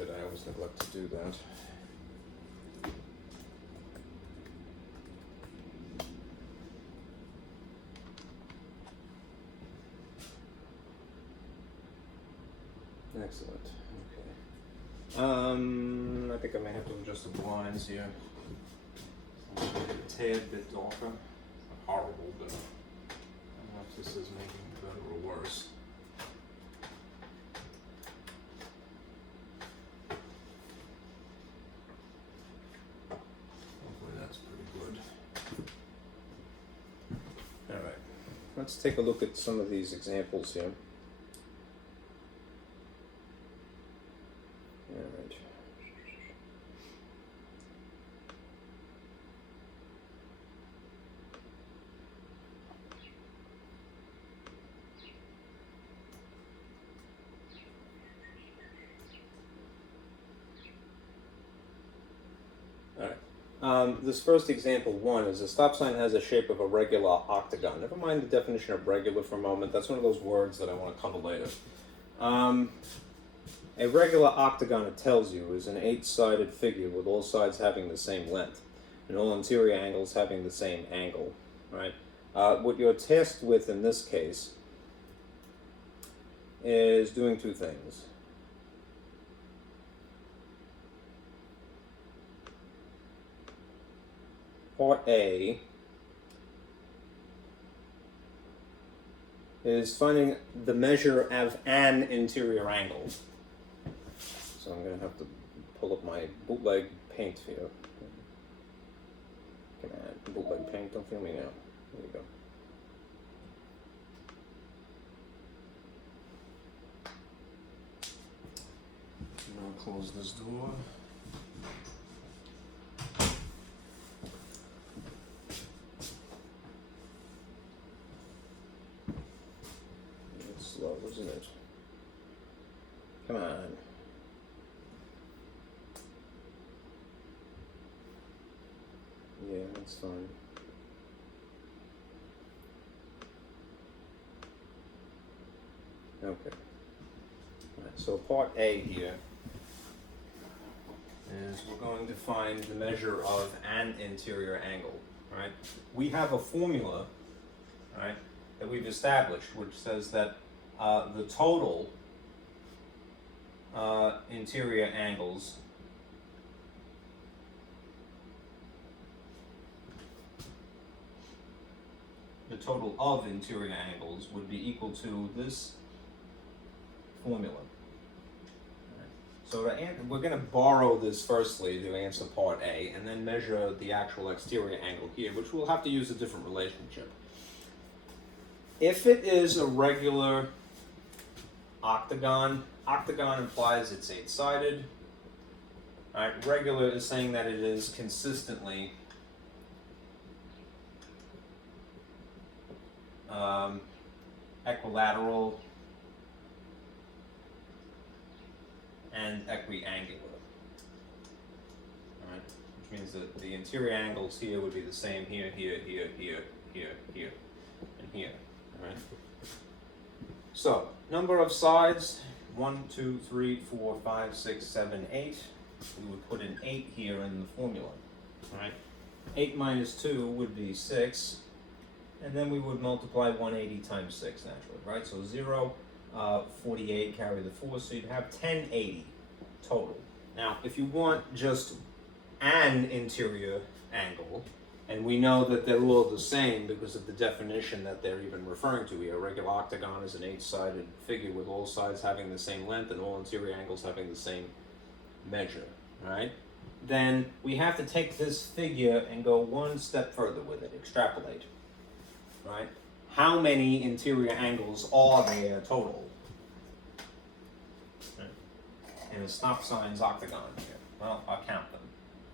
I always neglect to do that. Excellent. Okay. I think I may have to adjust the blinds here. A tad bit darker. Not horrible, but I don't know if this is making it better or worse. Let's take a look at some of these examples here. All right. This first example 1 is a stop sign has a shape of a regular octagon. Never mind the definition of regular for a moment. That's one of those words that I want to cover later. A regular octagon, it tells you, is an 8-sided figure with all sides having the same length and all interior angles having the same angle. Right? What you're tasked with in this case is doing 2 things. Part A is finding the measure of an interior angle. So I'm going to have to pull up my bootleg paint here. Come on, bootleg paint, don't feel me now. There you go. Now close this door. It's slow, isn't it? Come on. Yeah, that's fine. Okay. Alright, so part A here is we're going to find the measure of an interior angle, right? We have a formula, right, that we've established which says that the total interior angles total of interior angles would be equal to this formula. So we're going to borrow this firstly to answer part A, and then measure the actual exterior angle here, which we'll have to use a different relationship. If it is a regular octagon, octagon implies it's 8-sided. Right, regular is saying that it is consistently equilateral and equiangular. Alright, which means that the interior angles here would be the same here, here, here, here, here, here, and here. Alright. So, number of sides, 1, 2, 3, 4, 5, 6, 7, 8. We would put an 8 here in the formula. Alright. 8 minus 2 would be 6. And then we would multiply 180 times 6 naturally, right? So 0, 48, carry the 4, so you'd have 1080 total. Now, if you want just an interior angle, and we know that they're all the same because of the definition that they're even referring to here. A regular octagon is an 8-sided figure with all sides having the same length and all interior angles having the same measure, right? Then we have to take this figure and go one step further with it, extrapolate. Right? How many interior angles are there total? Right. And the stop sign's octagon here. Well, I'll count them.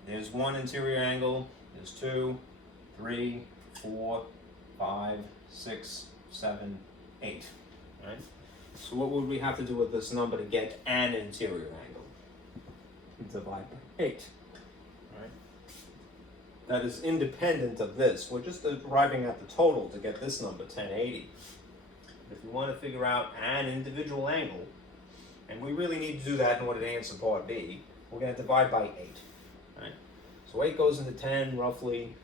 There's one interior angle, there's 2, 3, 4, 5, 6, 7, 8. Right? So what would we have to do with this number to get an interior angle? Divide by 8. That is independent of this. We're just arriving at the total to get this number, 1080. If we want to figure out an individual angle, and we really need to do that in order to answer part B, we're going to divide by 8. Right? So 8 goes into 10 roughly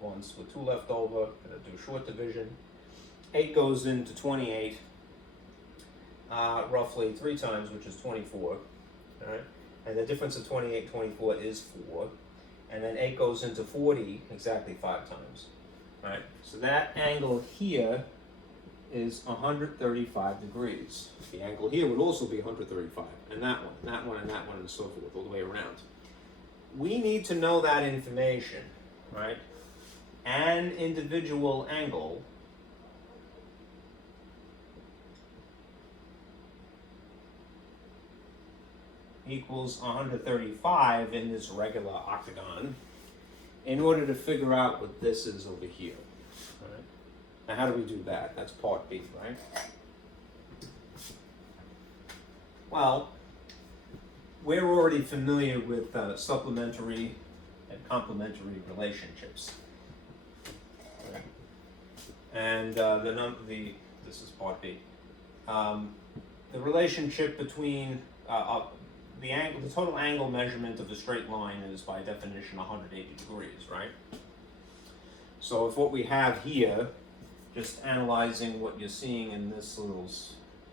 once, with 2 left over. Going to do short division. 8 goes into 28 roughly 3 times, which is 24. Right? And the difference of 28 and 24 is 4. And then 8 goes into 40 exactly 5 times, right? So that angle here is 135 degrees. The angle here would also be 135, and that one, and that one, and that one, and so forth, all the way around. We need to know that information, right? An individual angle equals 135 in this regular octagon in order to figure out what this is over here. Right? Now how do we do that? That's part B, right? Well, we're already familiar with supplementary and complementary relationships. Right? And this is part B. The relationship between the total angle measurement of a straight line is by definition 180 degrees, right? So if what we have here, just analyzing what you're seeing in this little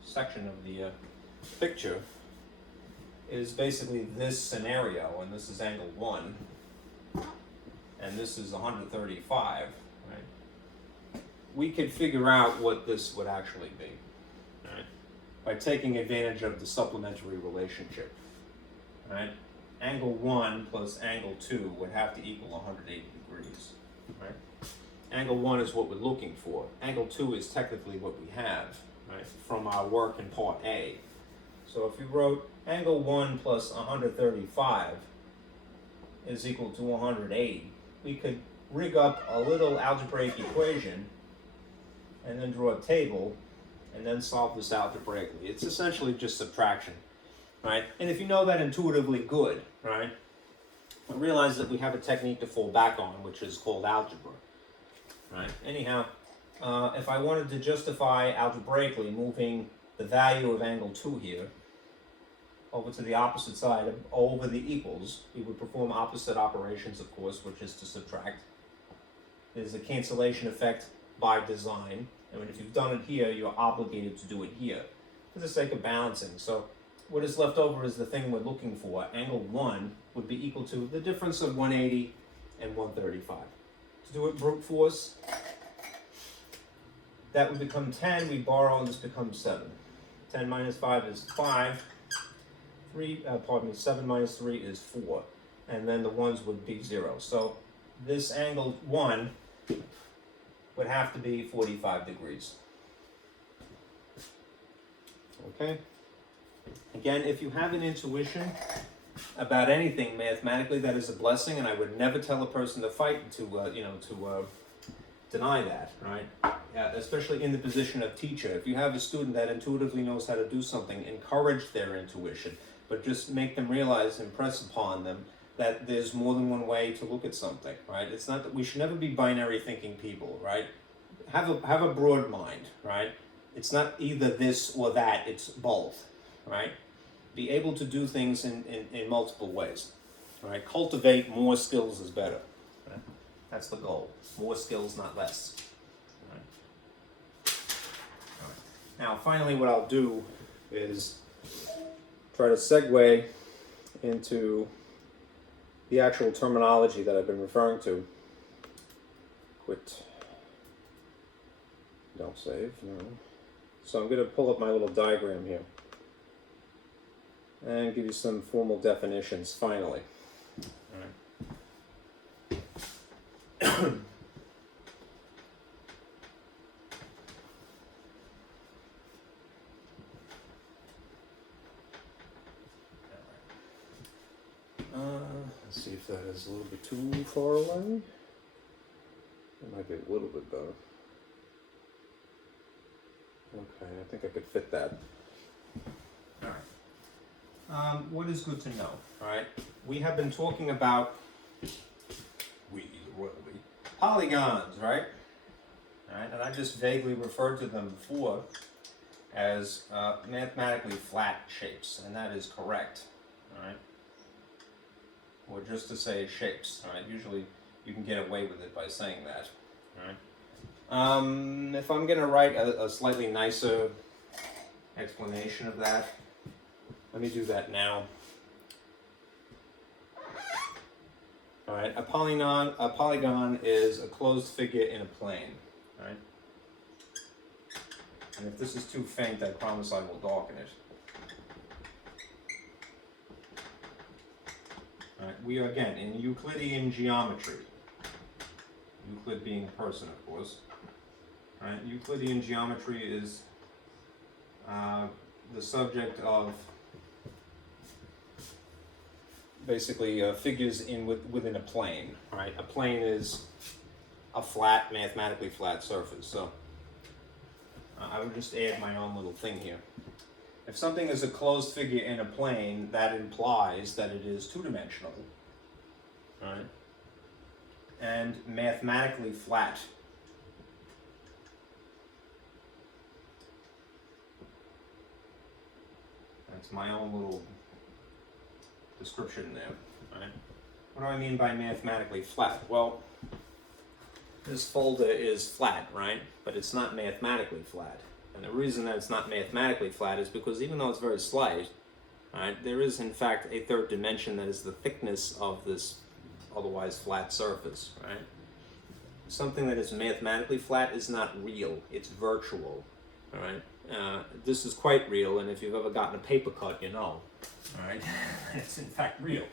section of the picture, is basically this scenario, and this is angle 1, and this is 135, right? we could figure out what this would actually be, right? By taking advantage of the supplementary relationship, right? Angle 1 plus angle 2 would have to equal 180 degrees, right? Angle 1 is what we're looking for. Angle 2 is technically what we have, right, from our work in part A. So if we wrote angle 1 plus 135 is equal to 180, we could rig up a little algebraic equation and then draw a table and then solve this algebraically. It's essentially just subtraction, right? And if you know that intuitively, good, right? But realize that we have a technique to fall back on, which is called algebra, right? Anyhow, if I wanted to justify algebraically moving the value of angle 2 here over to the opposite side, over the equals, we would perform opposite operations, of course, which is to subtract. There's a cancellation effect by design. I mean, if you've done it here, you're obligated to do it here for the sake of balancing. So what is left over is the thing we're looking for. Angle 1 would be equal to the difference of 180 and 135. To do it brute force, that would become 10. We borrow, and this becomes 7. 10 minus 5 is 5. 7 minus 3 is 4. And then the ones would be 0. So this angle 1 would have to be 45 degrees. Okay? Again, if you have an intuition about anything mathematically, that is a blessing, and I would never tell a person to fight to deny that, right? Especially in the position of teacher. If you have a student that intuitively knows how to do something, encourage their intuition, but just make them realize, impress upon them that there's more than one way to look at something, right? It's not that we should never be binary thinking people, right? Have a broad mind, right? It's not either this or that, it's both, right? Be able to do things in multiple ways, right? Cultivate more skills is better, right? That's the goal. More skills, not less, right? All right. Now, finally, what I'll do is try to segue into the actual terminology that I've been referring to. Quit. Don't save, no. So I'm going to pull up my little diagram here and give you some formal definitions, finally. All right. Let's see if that is a little bit too far away. It might be a little bit better. Okay, I think I could fit that. All right. What is good to know? All right. We have been talking about polygons, right? All right, and I just vaguely referred to them before as mathematically flat shapes, and that is correct. All right. Or just to say shapes. All right. Usually, you can get away with it by saying that. All right. If I'm going to write a slightly nicer explanation of that, let me do that now. All right, a polygon is a closed figure in a plane, right? And if this is too faint, I promise I will darken it. All right, we are again in Euclidean geometry. Euclid being a person, of course. All right, Euclidean geometry is the subject of basically figures within a plane. Right, a plane is a flat, mathematically flat surface. So I would just add my own little thing here. If something is a closed figure in a plane, that implies that it is two-dimensional, right? And mathematically flat. That's my own little description there, right? What do I mean by mathematically flat? Well, this folder is flat, right? But it's not mathematically flat. And the reason that it's not mathematically flat is because even though it's very slight, right, there is in fact a third dimension that is the thickness of this otherwise flat surface, right? something that is mathematically flat is not real. It's virtual. All right. This is quite real, and if you've ever gotten a paper cut, you know. All right. It's in fact real.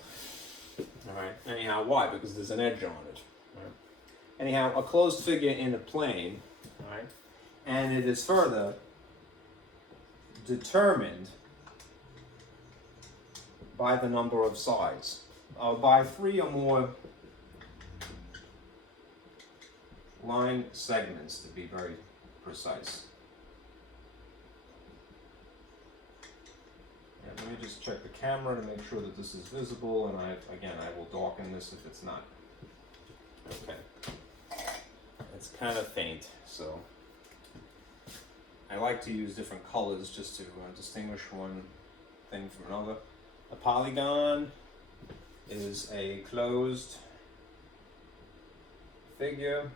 All right. Anyhow, why? Because there's an edge on it. All right. Anyhow, a closed figure in a plane. All right. And it is further determined by the number of sides, by 3 or more line segments, to be very precise. And let me just check the camera to make sure that this is visible, and I will darken this if it's not. Okay. It's kind of faint, so I like to use different colors just to distinguish one thing from another. A polygon is a closed figure,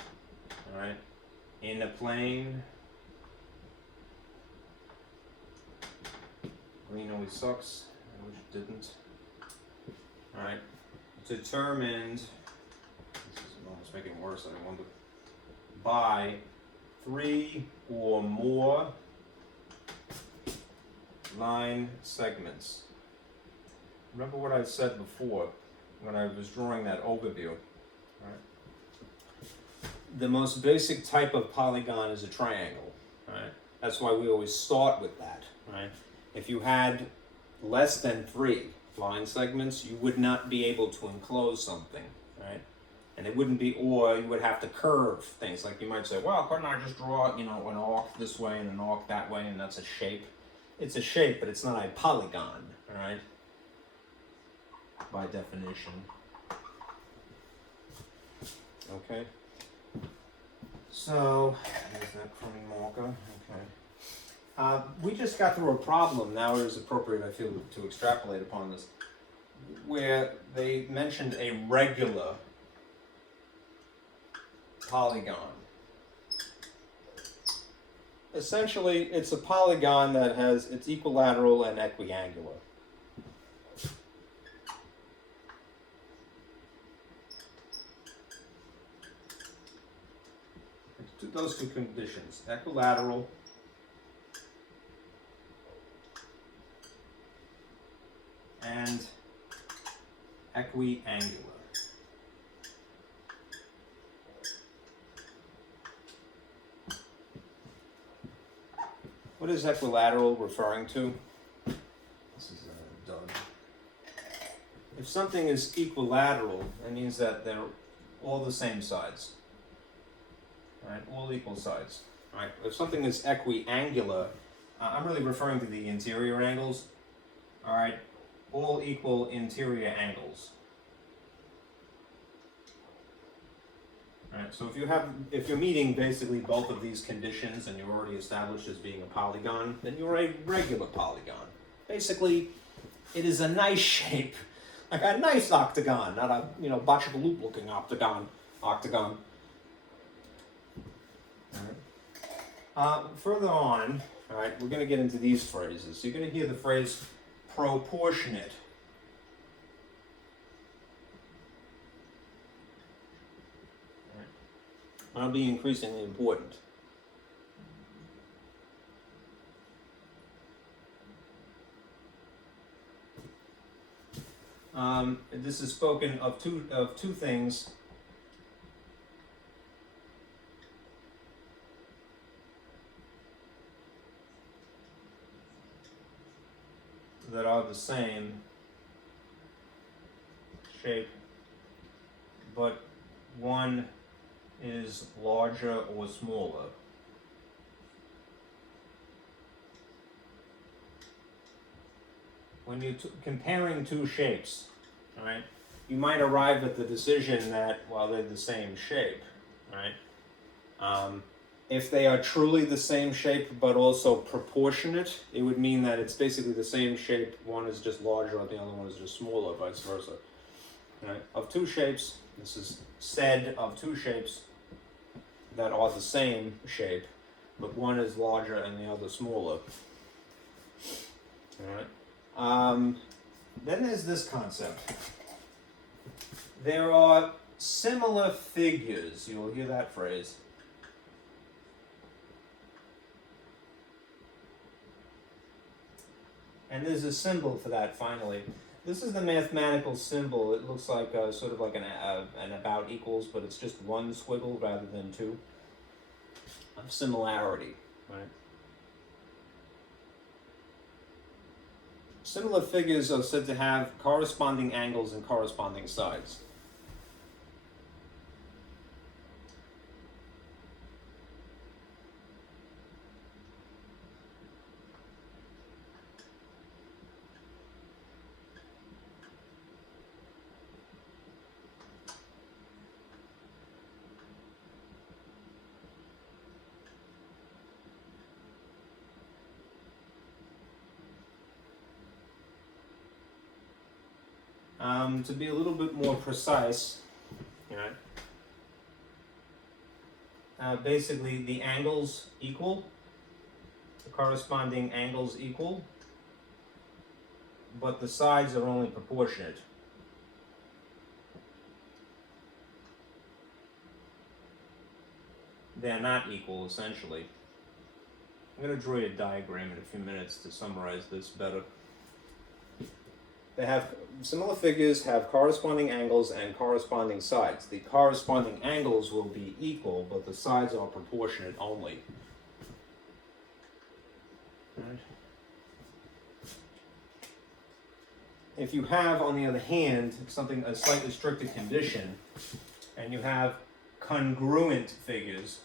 all right, in a plane. Green always sucks, I wish it didn't. All right, determined, this is almost making it worse, I wonder, by 3 or more line segments. Remember what I said before when I was drawing that overview, right? The most basic type of polygon is a triangle, right? That's why we always start with that, right? If you had less than 3 line segments, you would not be able to enclose something, right? And it wouldn't be, or you would have to curve things. Like you might say, well, couldn't I just draw, an arc this way and an arc that way, and that's a shape? It's a shape, but it's not a polygon, all right? By definition. Okay. So, there's that crummy marker, okay. We just got through a problem, now it is appropriate, I feel, to extrapolate upon this, where they mentioned a regular polygon. Essentially, it's a polygon that has, it's equilateral and equiangular. Those two conditions, equilateral and equiangular. What is equilateral referring to? This is done. If something is equilateral, that means that they're all the same sides. Right, all equal sides. Right. If something is equiangular, I'm really referring to the interior angles. All right, all equal interior angles. All right. So if you're meeting basically both of these conditions and you're already established as being a polygon, then you're a regular polygon. Basically, it is a nice shape, like a nice octagon, not a botchaloop looking octagon. Further on, all right, we're going to get into these phrases. So you're going to hear the phrase proportionate. All right. That'll be increasingly important. This is spoken of two things. That are the same shape, but one is larger or smaller. When you're comparing two shapes, all right, you might arrive at the decision that, well, they're the same shape, right? If they are truly the same shape but also proportionate, it would mean that it's basically the same shape. One is just larger and the other one is just smaller, vice versa. Right? Of two shapes, this is said of two shapes that are the same shape, but one is larger and the other smaller. All right. Then there's this concept. There are Similar figures, you'll hear that phrase. And there's a symbol for that finally. This is the mathematical symbol. It looks like sort of like an about equals, but it's just one squiggle rather than two. Of similarity, right? Similar figures are said to have corresponding angles and corresponding sides. To be a little bit more precise, basically the angles equal, the corresponding angles equal, but the sides are only proportionate. They're not equal, essentially. I'm going to draw you a diagram in a few minutes to summarize this better. They have similar figures, have corresponding angles and corresponding sides. The corresponding angles will be equal, but the sides are proportionate only. Right. If you have, on the other hand, a slightly stricter condition, and you have congruent figures,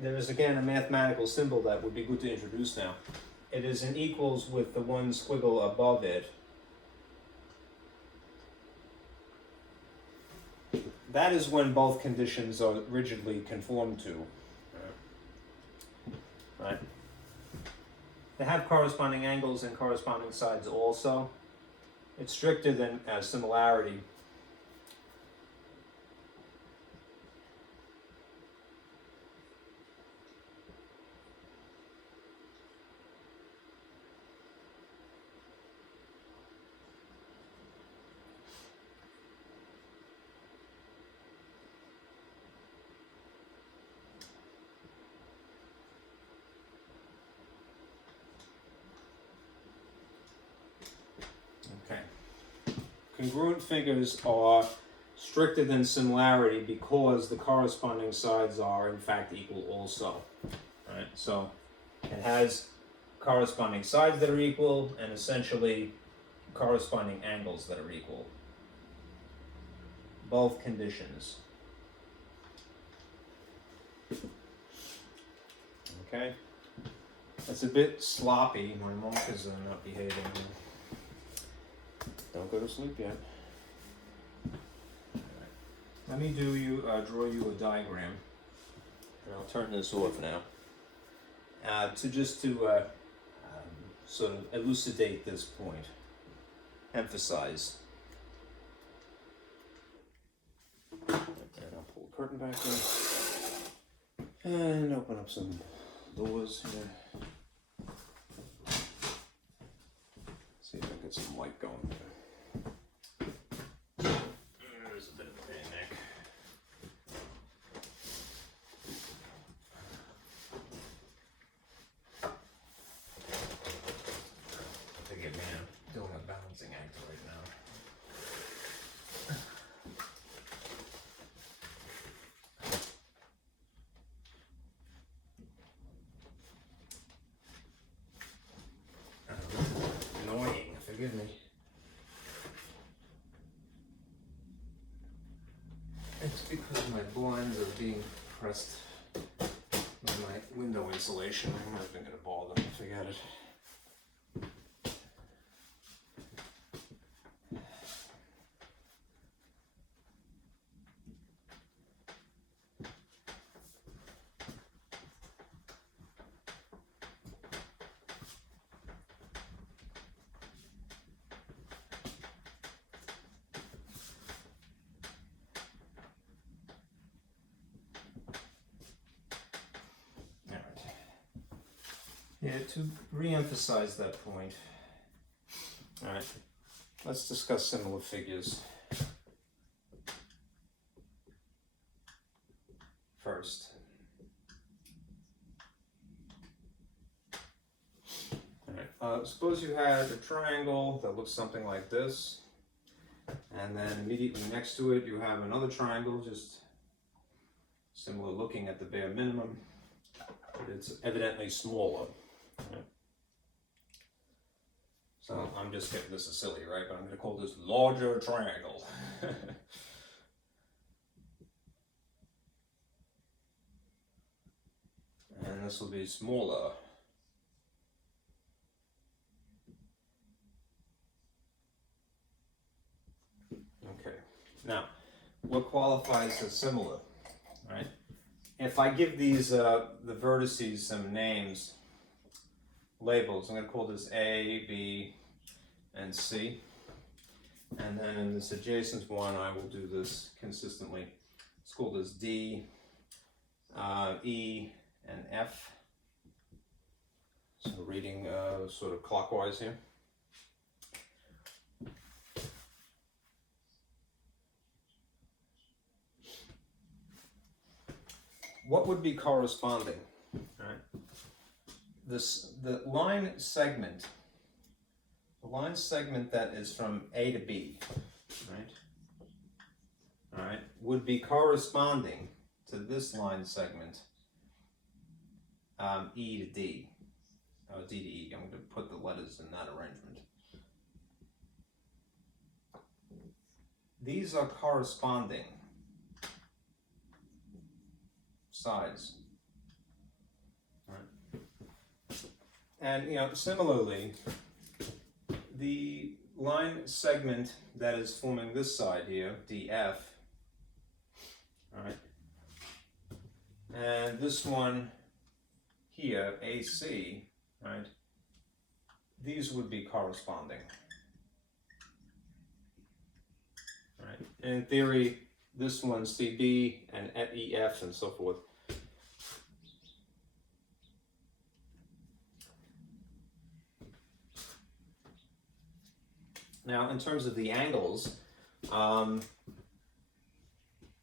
there is again a mathematical symbol that would be good to introduce now. It is an equals with the one squiggle above it. That is when both conditions are rigidly conformed to. Right? They have corresponding angles and corresponding sides also. It's stricter than similarity. Congruent figures are stricter than similarity because the corresponding sides are in fact equal also. Right? So it has corresponding sides that are equal and essentially corresponding angles that are equal. Both conditions. Okay? It's a bit sloppy. My monk is not behaving. Don't go to sleep yet. Right. Let me draw you a diagram, and I'll turn this off now. To sort of elucidate this point, emphasize. And I'll pull the curtain back in, and open up some doors here. See if I can get some light going there. There's a bit of a pain neck. Forgive me, I'm doing a balancing act right now. Annoying, forgive me. It's because my blinds are being pressed by my window insulation. I'm not even going to bother. Forget it. Yeah, to re-emphasize that point. All right, let's discuss similar figures first. All right, suppose you had a triangle that looks something like this, and then immediately next to it you have another triangle, just similar looking at the bare minimum, but it's evidently smaller. Right? So I'm just getting, this is silly, right? But I'm going to call this larger triangle. And this will be smaller. Okay. Now, what qualifies as similar? Right? If I give these the vertices some names, labels, I'm going to call this A, B, and C. And then in this adjacent one, I will do this consistently. Let's call this D, E, and F. So reading sort of clockwise here. What would be corresponding? All right. The line segment that is from A to B, right? All right, would be corresponding to this line segment, E to D, D to E. I'm going to put the letters in that arrangement. These are corresponding sides. Right. And similarly, the line segment that is forming this side here, DF, all right, and this one here, AC, right, these would be corresponding. Right. In theory, this one CB and EF and so forth. Now, in terms of the angles,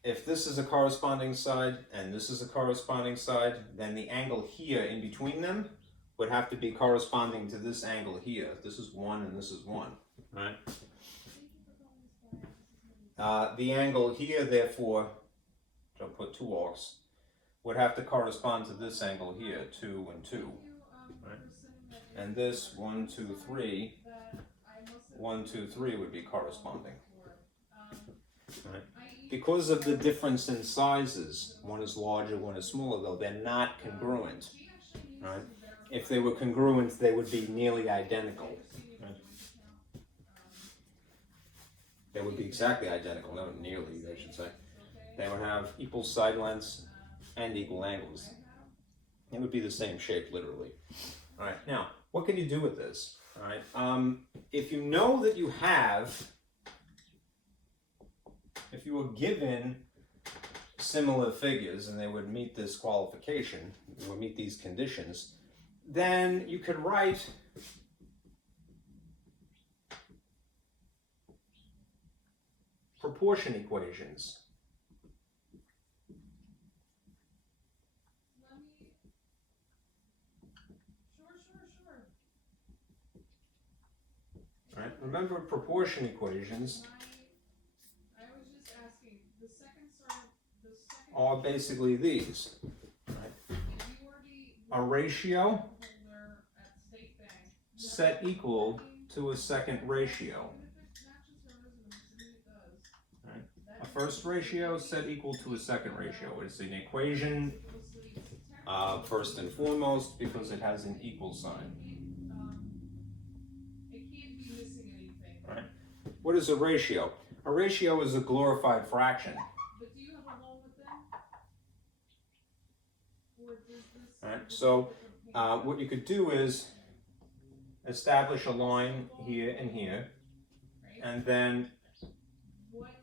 if this is a corresponding side and this is a corresponding side, then the angle here in between them would have to be corresponding to this angle here. This is 1 and this is 1, right? The angle here, therefore, which I'll put 2 arcs, would have to correspond to this angle here, 2 and 2, right? And this 1, 2, 3, 1, 2, 3 would be corresponding. Right. Because of the difference in sizes, one is larger, one is smaller, though, they're not congruent. Right? If they were congruent, they would be nearly identical. Right? They would be exactly identical, not nearly, I should say. They would have equal side lengths and equal angles. It would be the same shape, literally. All right. Now, what can you do with this? All right. If you know that you have, if you were given similar figures and they would meet this qualification, would meet these conditions, then you could write proportion equations. All right. Remember proportion equations are basically these. Right? A ratio set equal to a second ratio. Right? A first ratio set equal to a second ratio. It's an equation first and foremost because it has an equal sign. Right? What is a ratio? A ratio is a glorified fraction. All right, so what you could do is establish a line here and here, and then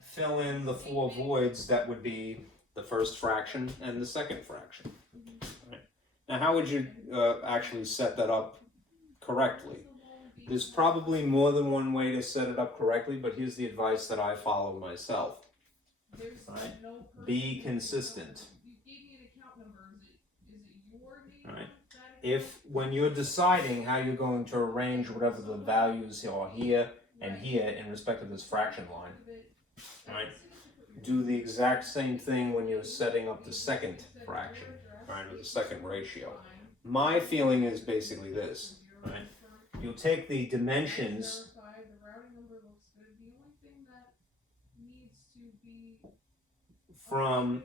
fill in the 4 voids that would be the first fraction and the second fraction. Right? Now, how would you actually set that up correctly? There's probably more than one way to set it up correctly, but here's the advice that I follow myself. Right? Be consistent. You gave me an account number. Is it your name? Right. If when you're deciding how you're going to arrange whatever the values are here and here in respect to this fraction line, right, do the exact same thing when you're setting up the second fraction, right, or the second ratio. My feeling is basically this, right? You'll take the dimensions from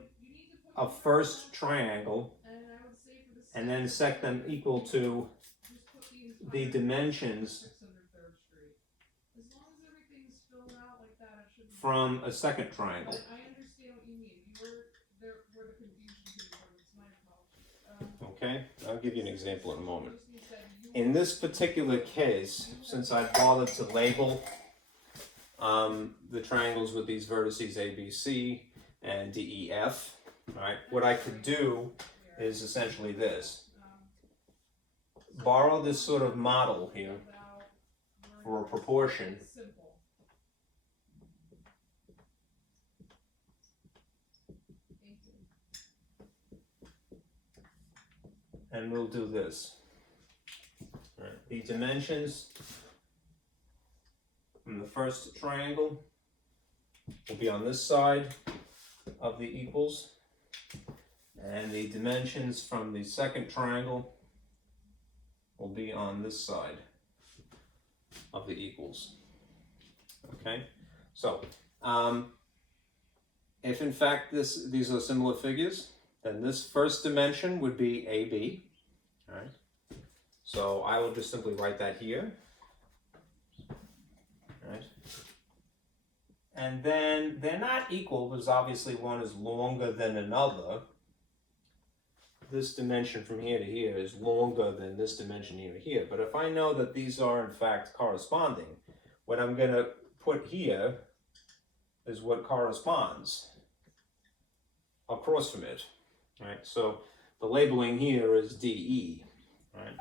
a first triangle and then set them equal to the dimensions from a second triangle. I understand what you mean. There were the confusion here, but it's my apology. Okay, I'll give you an example in a moment. In this particular case, since I bothered to label the triangles with these vertices A, B, C, and D, E, F, right, what I could do is essentially this. Borrow this sort of model here for a proportion. And we'll do this. All right. The dimensions from the first triangle will be on this side of the equals, and the dimensions from the second triangle will be on this side of the equals. Okay, so if in fact these are similar figures, then this first dimension would be AB. All right, so I will just simply write that here. All right, and then they're not equal because obviously one is longer than another. This dimension from here to here is longer than this dimension here to here. But if I know that these are in fact corresponding, what I'm going to put here is what corresponds across from it. Right? So the labeling here is DE. Right?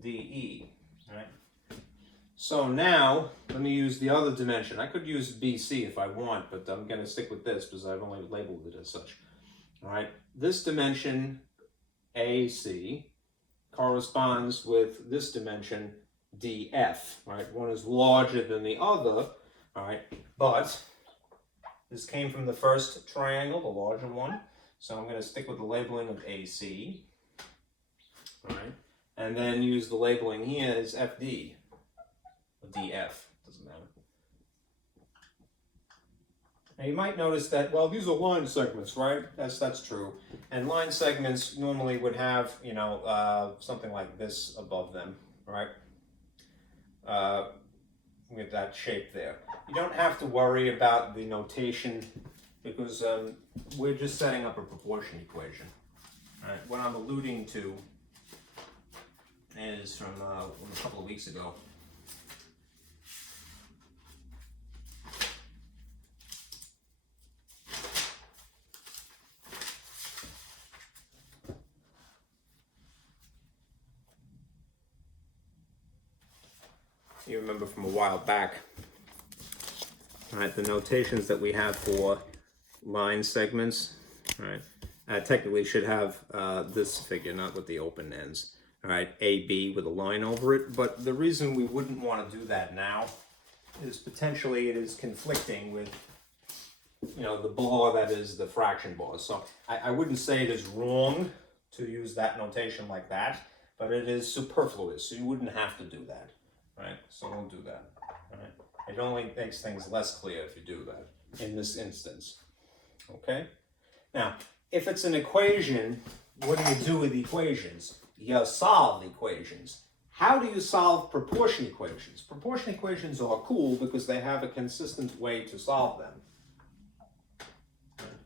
DE. Right? So now, let me use the other dimension. I could use BC if I want, but I'm going to stick with this because I've only labeled it as such. All right, this dimension AC corresponds with this dimension DF, right? One is larger than the other, all right, but this came from the first triangle, the larger one, so I'm going to stick with the labeling of AC, all right, and then use the labeling here as FD, or DF, doesn't matter. Now you might notice that, well, these are line segments, right? That's true. And line segments normally would have, you know, something like this above them, right? With that shape there. You don't have to worry about the notation because we're just setting up a proportion equation. Right? What I'm alluding to is from a couple of weeks ago. You remember from a while back, right, the notations that we have for line segments, right, technically should have this figure, not with the open ends, all right, AB with a line over it, but the reason we wouldn't want to do that now is potentially it is conflicting with, you know, the bar that is the fraction bar. So I wouldn't say it is wrong to use that notation like that, but it is superfluous, so you wouldn't have to do that. Right, so don't do that. Right? It only makes things less clear if you do that in this instance. Okay? Now, if it's an equation, what do you do with equations? You solve equations. How do you solve proportion equations? Proportion equations are cool because they have a consistent way to solve them. Right?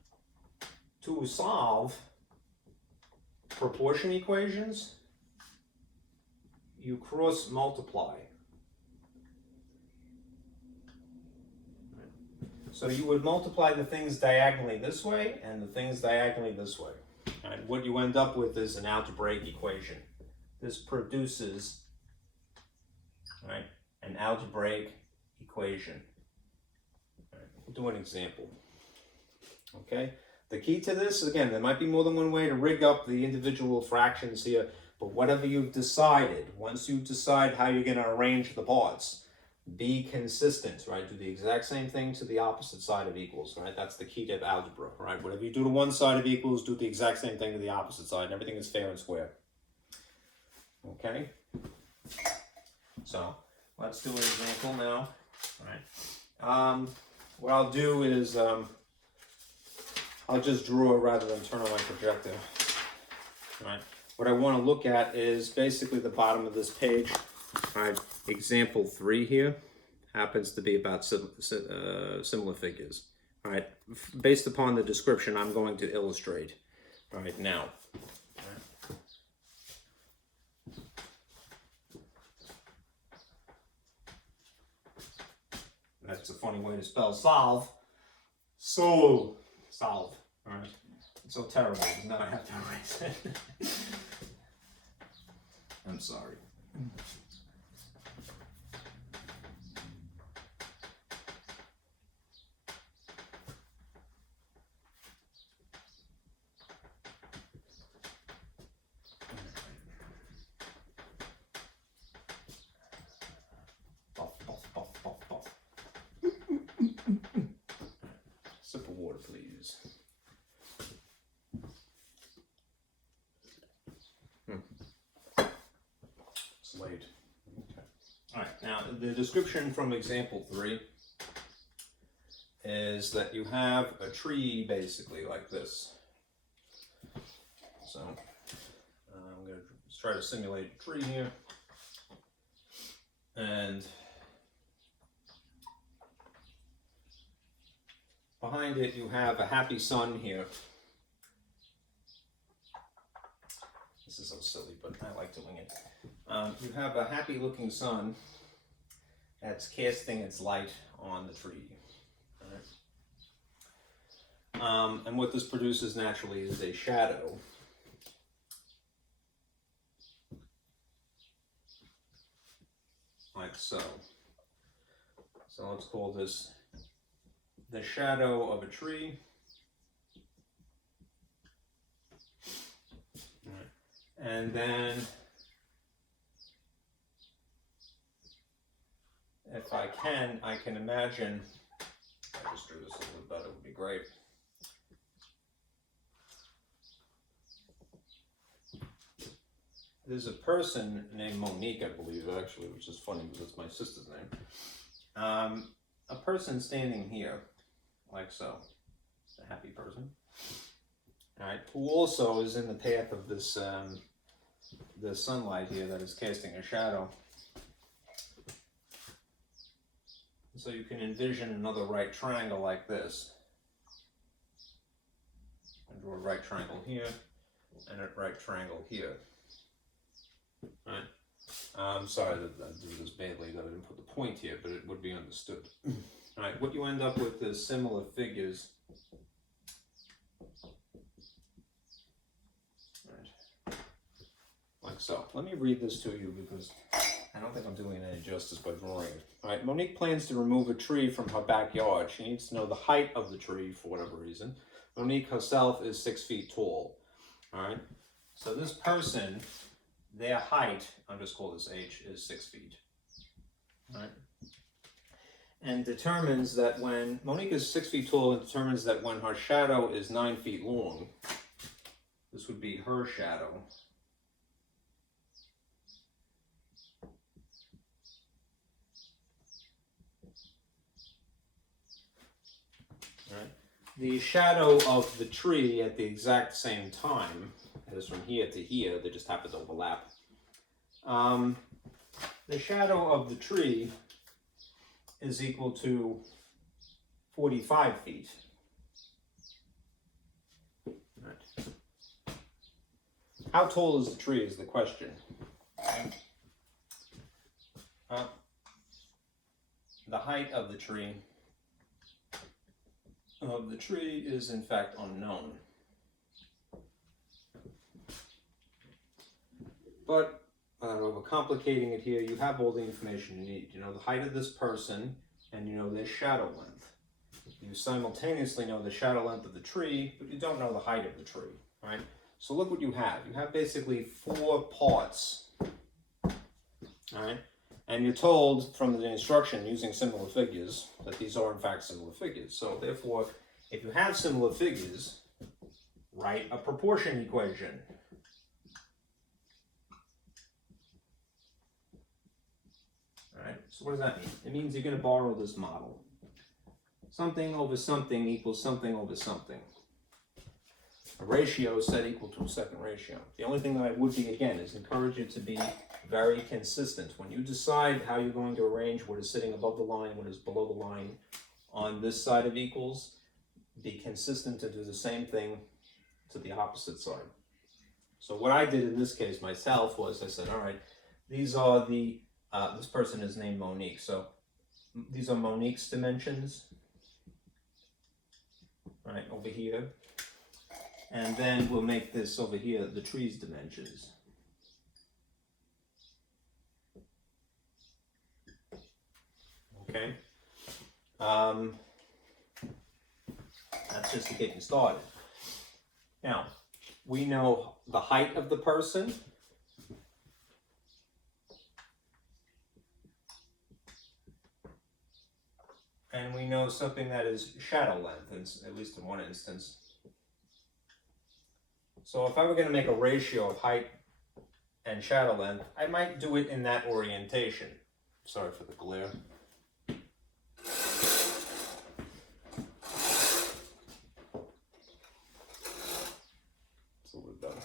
To solve proportion equations, you cross multiply. So you would multiply the things diagonally this way and the things diagonally this way. And what you end up with is an algebraic equation. This produces, right, an algebraic equation. All right, we'll do an example. Okay, the key to this, again, there might be more than one way to rig up the individual fractions here, but whatever you've decided, once you decide how you're going to arrange the parts, be consistent, right? Do the exact same thing to the opposite side of equals, right? That's the key to algebra, right? Whatever you do to one side of equals, do the exact same thing to the opposite side, and everything is fair and square. Okay? So, let's do an example now, right? What I'll do is, I'll just draw rather than turn on my projector, right? What I want to look at is basically the bottom of this page. All right, example 3 here happens to be about similar figures. All right, based upon the description, I'm going to illustrate right now. That's a funny way to spell solve. Solve. All right. It's so terrible because now I have to erase it. I'm sorry. Sip of water, please. It's late. Okay. All right. Now, the description from example 3 is that you have a tree basically like this. So, I'm going to try to simulate a tree here. And behind it, you have a happy sun here. This is so silly, but I like doing it. You have a happy looking sun that's casting its light on the tree. All right. And what this produces naturally is a shadow. Like so. So let's call this the shadow of a tree. And then if I can imagine, if I just drew this a little bit better, it would be great. There's a person named Monique, I believe, actually, which is funny because it's my sister's name. A person standing here, like so, a happy person, all right, who also is in the path of this the sunlight here that is casting a shadow. So you can envision another right triangle like this. And draw a right triangle here and a right triangle here. All right. I'm sorry that I did this badly, that I didn't put the point here, but it would be understood. All right, what you end up with is similar figures. All right. Like so. Let me read this to you because I don't think I'm doing it any justice by drawing it. All right, Monique plans to remove a tree from her backyard. She needs to know the height of the tree for whatever reason. Monique herself is 6 feet tall. All right, so this person, their height, I'll just call this H, is 6 feet. All right, and determines that when Monique is 6 feet tall, it determines that when her shadow is 9 feet long, this would be her shadow. Right. The shadow of the tree at the exact same time, as from here to here, they just happen to overlap. The shadow of the tree is equal to 45 feet. Right. How tall is the tree is the question. The height of the tree is in fact unknown. But overcomplicating it here, you have all the information you need. You know the height of this person, and you know their shadow length. You simultaneously know the shadow length of the tree, but you don't know the height of the tree, right? So look what you have. You have basically 4 parts, all right? And you're told from the instruction using similar figures that these are in fact similar figures. So therefore, if you have similar figures, write a proportion equation. All right, so what does that mean? It means you're going to borrow this model. Something over something equals something over something. A ratio set equal to a second ratio. The only thing that I would be, again, is encourage you to be very consistent. When you decide how you're going to arrange what is sitting above the line, what is below the line on this side of equals, be consistent to do the same thing to the opposite side. So what I did in this case myself was I said, all right, these are the, this person is named Monique. So these are Monique's dimensions, right, over here. And then we'll make this over here the tree's dimensions. Okay. That's just to get you started. Now, we know the height of the person. And we know something that is shadow length, at least in one instance. So if I were going to make a ratio of height and shadow length, I might do it in that orientation. Sorry for the glare. It's a little better.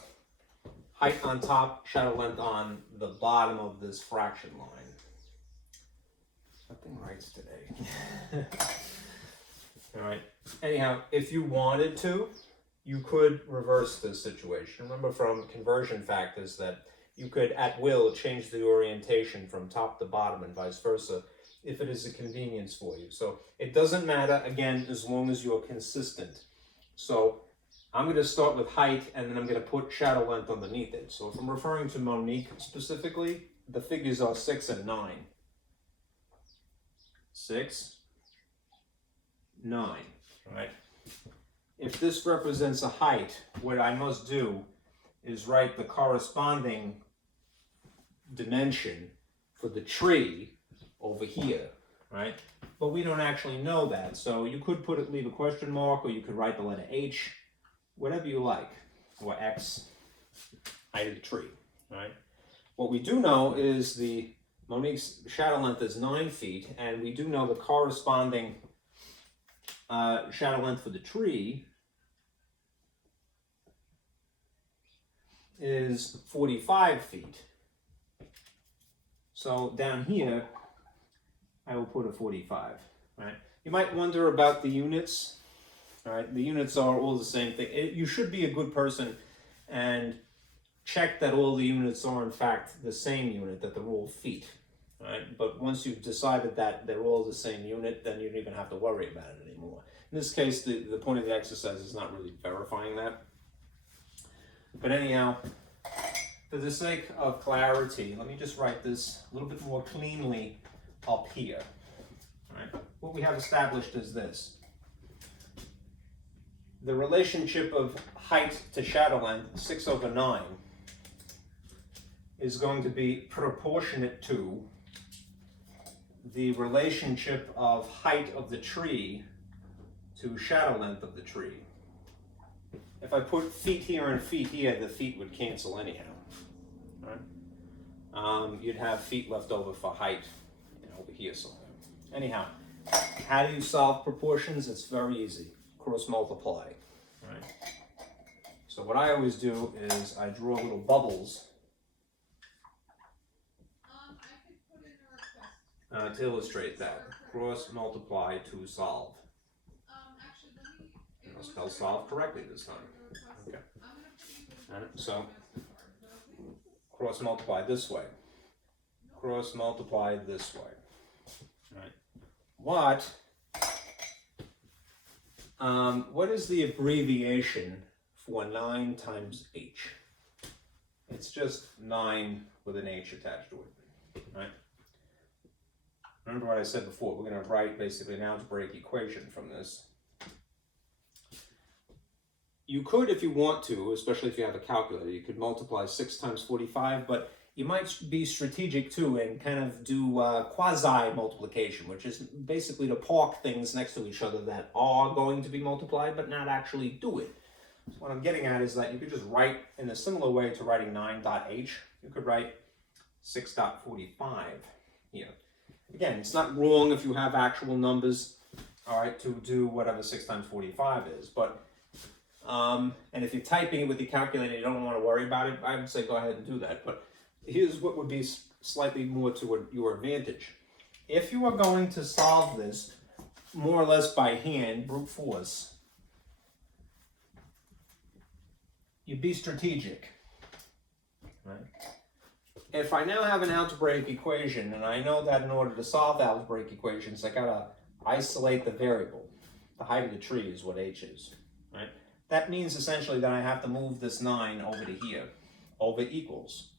Height on top, shadow length on the bottom of this fraction line. Nothing writes today. All right. Anyhow, if you wanted to, you could reverse this situation. Remember from conversion factors that you could, at will, change the orientation from top to bottom and vice versa if it is a convenience for you. So it doesn't matter, again, as long as you're consistent. So I'm going to start with height, and then I'm going to put shadow length underneath it. So if I'm referring to Monique specifically, the figures are 6 and 9. 6, 9, right? If this represents a height, what I must do is write the corresponding dimension for the tree over here, right? But we don't actually know that, so you could leave a question mark, or you could write the letter H, whatever you like, or X, height of the tree, right? What we do know is the Monique's shadow length is 9 feet, and we do know the corresponding shadow length for the tree is 45 feet. So down here, I will put a 45, right? You might wonder about the units, all right? The units are all the same thing. You should be a good person and check that all the units are in fact the same unit, that they're all feet, right? But once you've decided that they're all the same unit, then you don't even have to worry about it anymore. In this case, the point of the exercise is not really verifying that. But anyhow, for the sake of clarity, let me just write this a little bit more cleanly up here. All right? What we have established is this. The relationship of height to shadow length, 6 over 9, is going to be proportionate to the relationship of height of the tree to shadow length of the tree. If I put feet here and feet here, the feet would cancel anyhow. Right? You'd have feet left over for height, over here somewhere. Anyhow, how do you solve proportions? It's very easy. Cross multiply. Right? So what I always do is I draw little bubbles I could put in a request. to illustrate that. Cross multiply to solve. Actually, let me. I'll spell solve correctly this time. Okay. I'm gonna put you in So cross multiply this way. Cross multiply this way. Right. What is the abbreviation for 9 times h? It's just 9 with an h attached to it, right? Remember what I said before, we're going to write basically an algebraic equation from this. You could, if you want to, especially if you have a calculator, you could multiply 6 times 45, but you might be strategic too and kind of do quasi multiplication, which is basically to park things next to each other that are going to be multiplied, but not actually do it. So what I'm getting at is that you could just write in a similar way to writing 9.h, you could write 6.45 here. Again, it's not wrong if you have actual numbers, all right, to do whatever 6 times 45 is, but and if you're typing it with your calculator, you don't want to worry about it, I would say go ahead and do that. But here's what would be slightly more to your advantage. If you are going to solve this more or less by hand, brute force, you be strategic, right? If I now have an algebraic equation, and I know that in order to solve algebraic equations, I gotta isolate the variable. The height of the tree is what h is, right? That means essentially that I have to move this 9 over to here, over equals.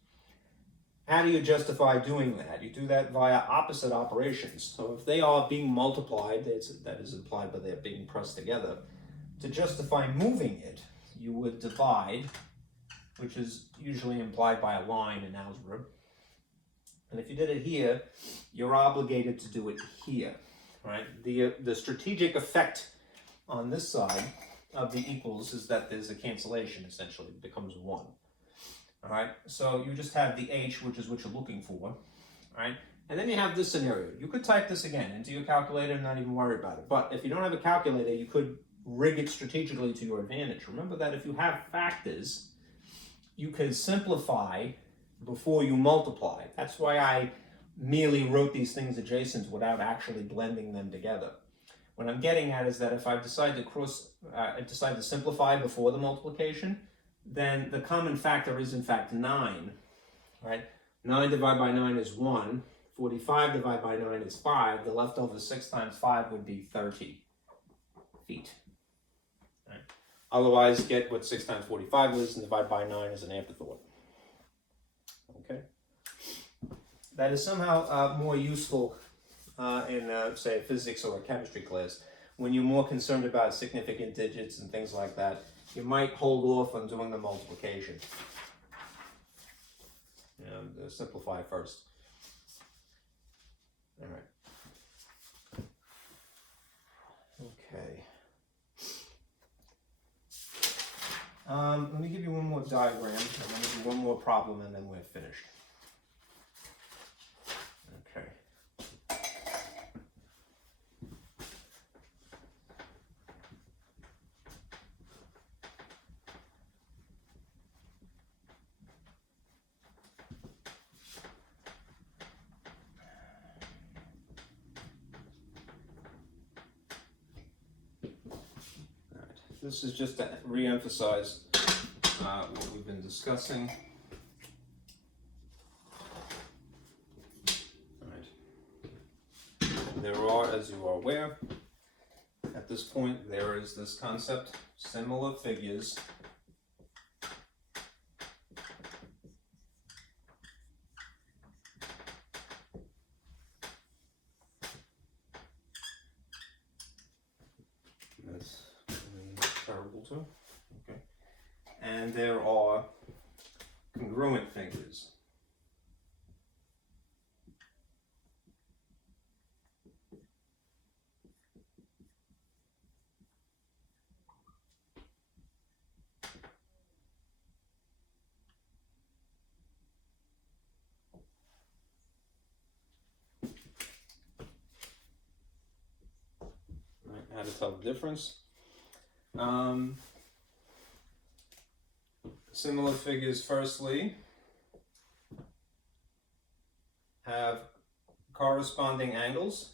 How do you justify doing that? You do that via opposite operations. So if they are being multiplied, that is implied by they're being pressed together, to justify moving it, you would divide, which is usually implied by a line in algebra. And if you did it here, you're obligated to do it here, right? The strategic effect on this side of the equals is that there's a cancellation, essentially. It becomes 1. All right, so you just have the h, which is what you're looking for, all right? And then you have this scenario. You could type this again into your calculator and not even worry about it. But if you don't have a calculator, you could rig it strategically to your advantage. Remember that if you have factors, you can simplify before you multiply. That's why I merely wrote these things adjacent without actually blending them together. What I'm getting at is that if I decide to simplify before the multiplication, then the common factor is in fact 9, right? 9 divided by 9 is 1. 45 divided by 9 is 5. The leftover 6 times 5 would be 30 feet. Right? Otherwise, get what 6 times 45 is and divide by 9 as an afterthought. Okay? That is somehow more useful in, say, a physics or a chemistry class. When you're more concerned about significant digits and things like that, you might hold off on doing the multiplication. And simplify first. All right. Okay. Let me give you one more diagram, and then we'll do one more problem, and then we're finished. Okay. This is just to re-emphasize what we've been discussing. All right. There are, as you are aware, at this point, there is this concept, similar figures okay. And there are congruent figures. Right, how to tell the difference. Similar figures, firstly, have corresponding angles.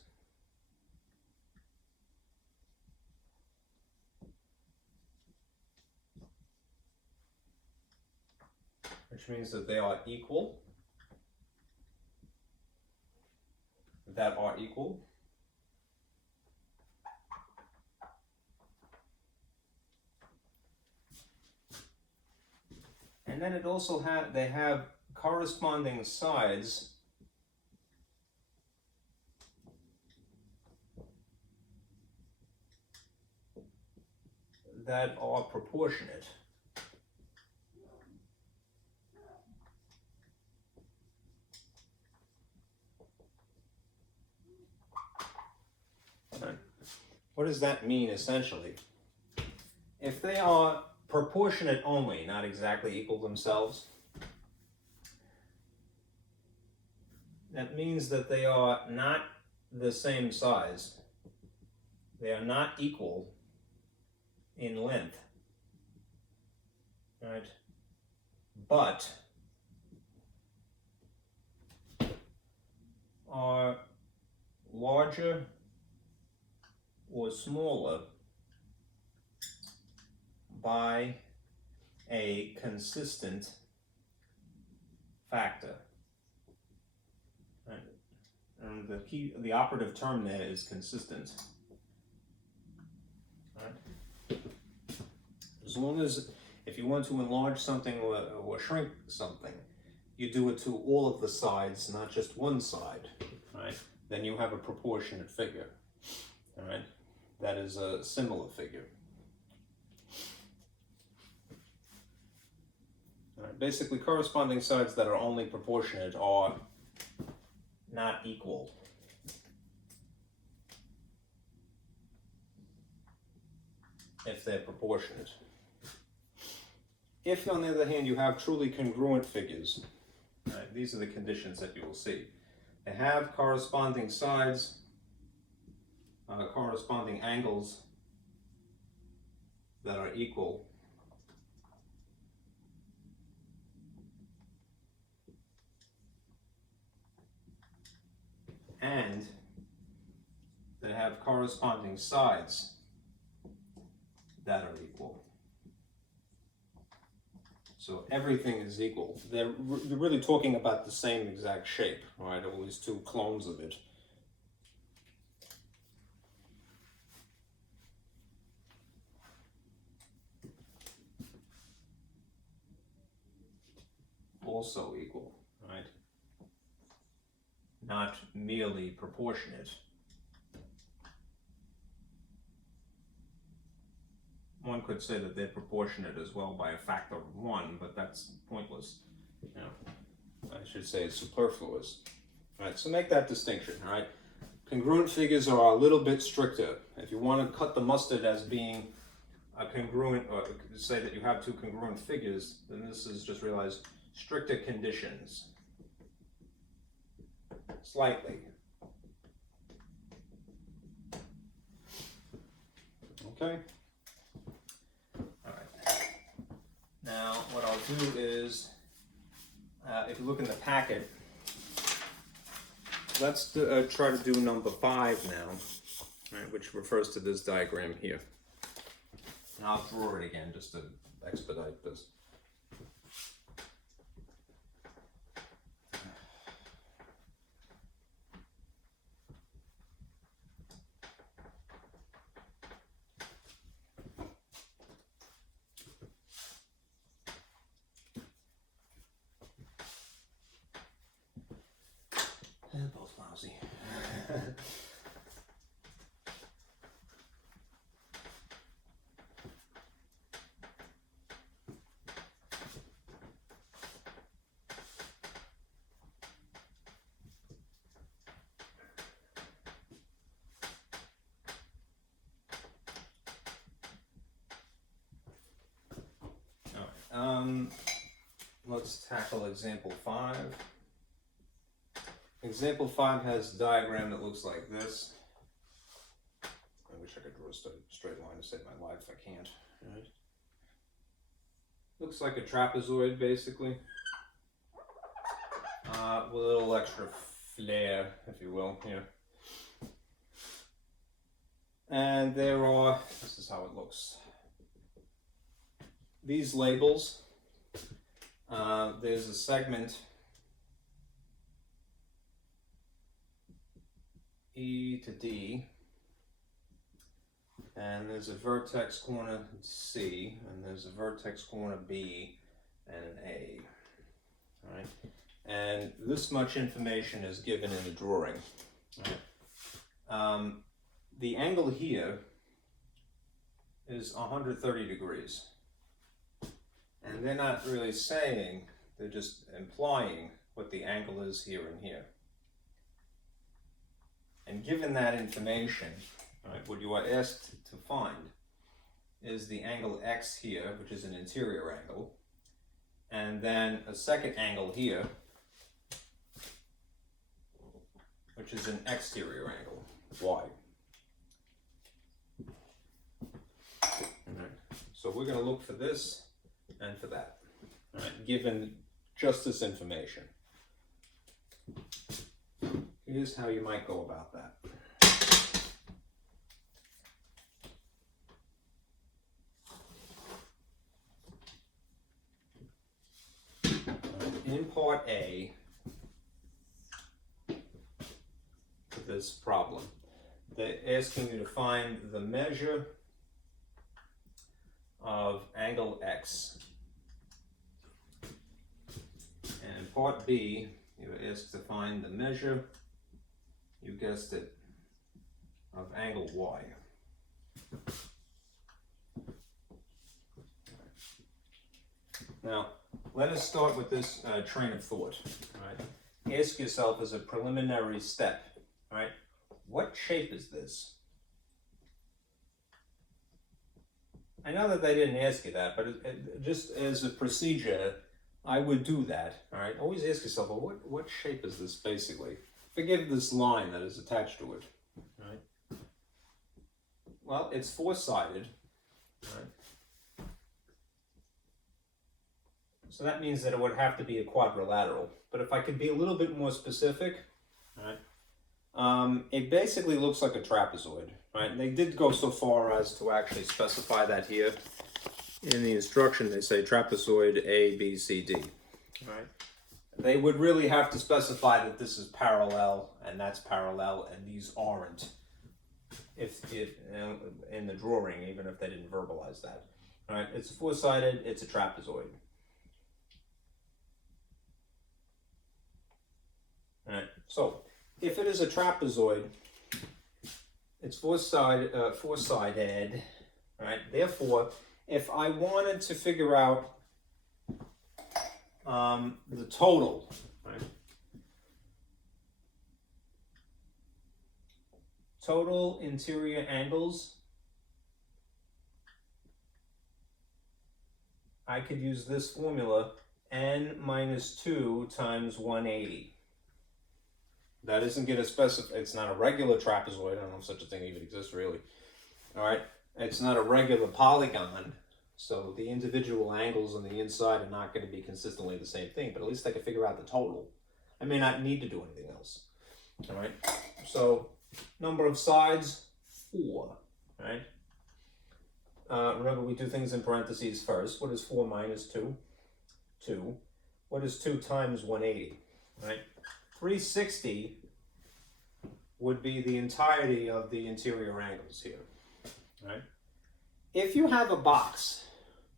Which means that they are equal. That are equal. And then it also they have corresponding sides that are proportionate. Right. What does that mean essentially? If they are proportionate only, not exactly equal themselves, that means that they are not the same size. They are not equal in length, right? But are larger or smaller by a consistent factor. Right? And the operative term there is consistent. Right? As long as, if you want to enlarge something or shrink something, you do it to all of the sides, not just one side, right? Then you have a proportionate figure, all right? That is a similar figure. All right, basically, corresponding sides that are only proportionate are not equal. If they're proportionate. If, on the other hand, you have truly congruent figures, right, these are the conditions that you will see. They have corresponding sides, corresponding angles that are equal. And they have corresponding sides that are equal. So everything is equal. You're really talking about the same exact shape, right? At least two clones of it. Also equal, right? Not merely proportionate. One could say that they're proportionate as well by a factor of 1, but that's pointless. You know, I should say it's superfluous. All right, so make that distinction, all right? Congruent figures are a little bit stricter. If you want to cut the mustard as being a congruent, or say that you have two congruent figures, then this is, just realize, stricter conditions. Slightly. Okay? Now, what I'll do is, if you look in the packet, let's try to do number 5 now, right, which refers to this diagram here. And I'll draw it again just to expedite this. Both lousy. All right. Let's tackle example 5. Example 5 has a diagram that looks like this. I wish I could draw a straight line to save my life. I can't. Right? Looks like a trapezoid, basically, with a little extra flair, if you will, here. And there are, this is how it looks. These labels, there's a segment E to D, and there's a vertex corner C, and there's a vertex corner B, and an A. All right, and this much information is given in the drawing. All right. The angle here is 130 degrees, and they're not really saying, they're just implying what the angle is here and here. And given that information, all right, what you are asked to find is the angle X here, which is an interior angle, and then a second angle here, which is an exterior angle, Y. Alright, so we're going to look for this and for that, alright, given just this information. Here's how you might go about that. In part A to this problem, they're asking you to find the measure of angle X. And in part B, you're asked to find the measure, you guessed it, of angle Y. Now, let us start with this train of thought. Right? Ask yourself as a preliminary step, right? What shape is this? I know that they didn't ask you that, but just as a procedure, I would do that. All right. Always ask yourself, well, what shape is this basically? Forgive this line that is attached to it. Right. Well, it's four-sided. Right. So that means that it would have to be a quadrilateral. But if I could be a little bit more specific, right, it basically looks like a trapezoid. Right? They did go so far as to actually specify that here. In the instruction, they say trapezoid A, B, C, D. Right? They would really have to specify that this is parallel and that's parallel and these aren't. If in the drawing, even if they didn't verbalize that. Right? It's four-sided, it's a trapezoid. Alright, so if it is a trapezoid, it's four-sided, right? Therefore, if I wanted to figure out the total, right? Total interior angles, I could use this formula, n minus 2 times 180. That isn't going to specify, it's not a regular trapezoid. I don't know if such a thing even exists really. All right, it's not a regular polygon, so the individual angles on the inside are not going to be consistently the same thing, but at least I can figure out the total. I may not need to do anything else. All right, so number of sides, 4, right? Remember, we do things in parentheses first. What is 4 minus 2? 2. What is 2 times 180, right? 360 would be the entirety of the interior angles here, right? If you have a box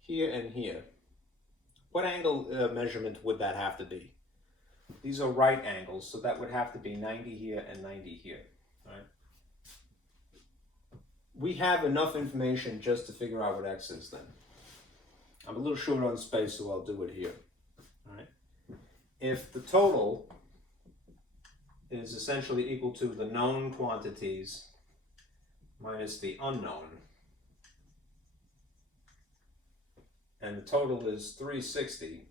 here and here, what angle measurement would that have to be? These are right angles, so that would have to be 90 here and 90 here, right? We have enough information just to figure out what X is then. I'm a little short on space, so I'll do it here, all right? If the total is essentially equal to the known quantities minus the unknown, and the total is 360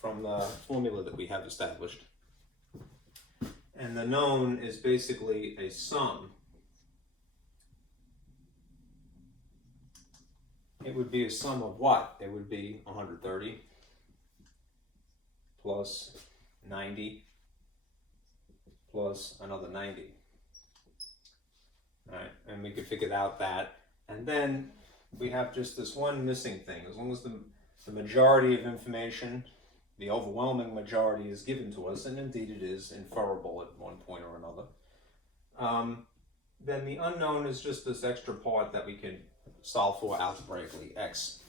from the formula that we have established, and the known is basically a sum, it would be a sum of what? It would be 130 plus 90 plus another 90. All right, and we could figure out that. And then we have just this one missing thing. As long as the majority of information, the overwhelming majority is given to us, and indeed it is inferable at one point or another, then the unknown is just this extra part that we can solve for algebraically, x,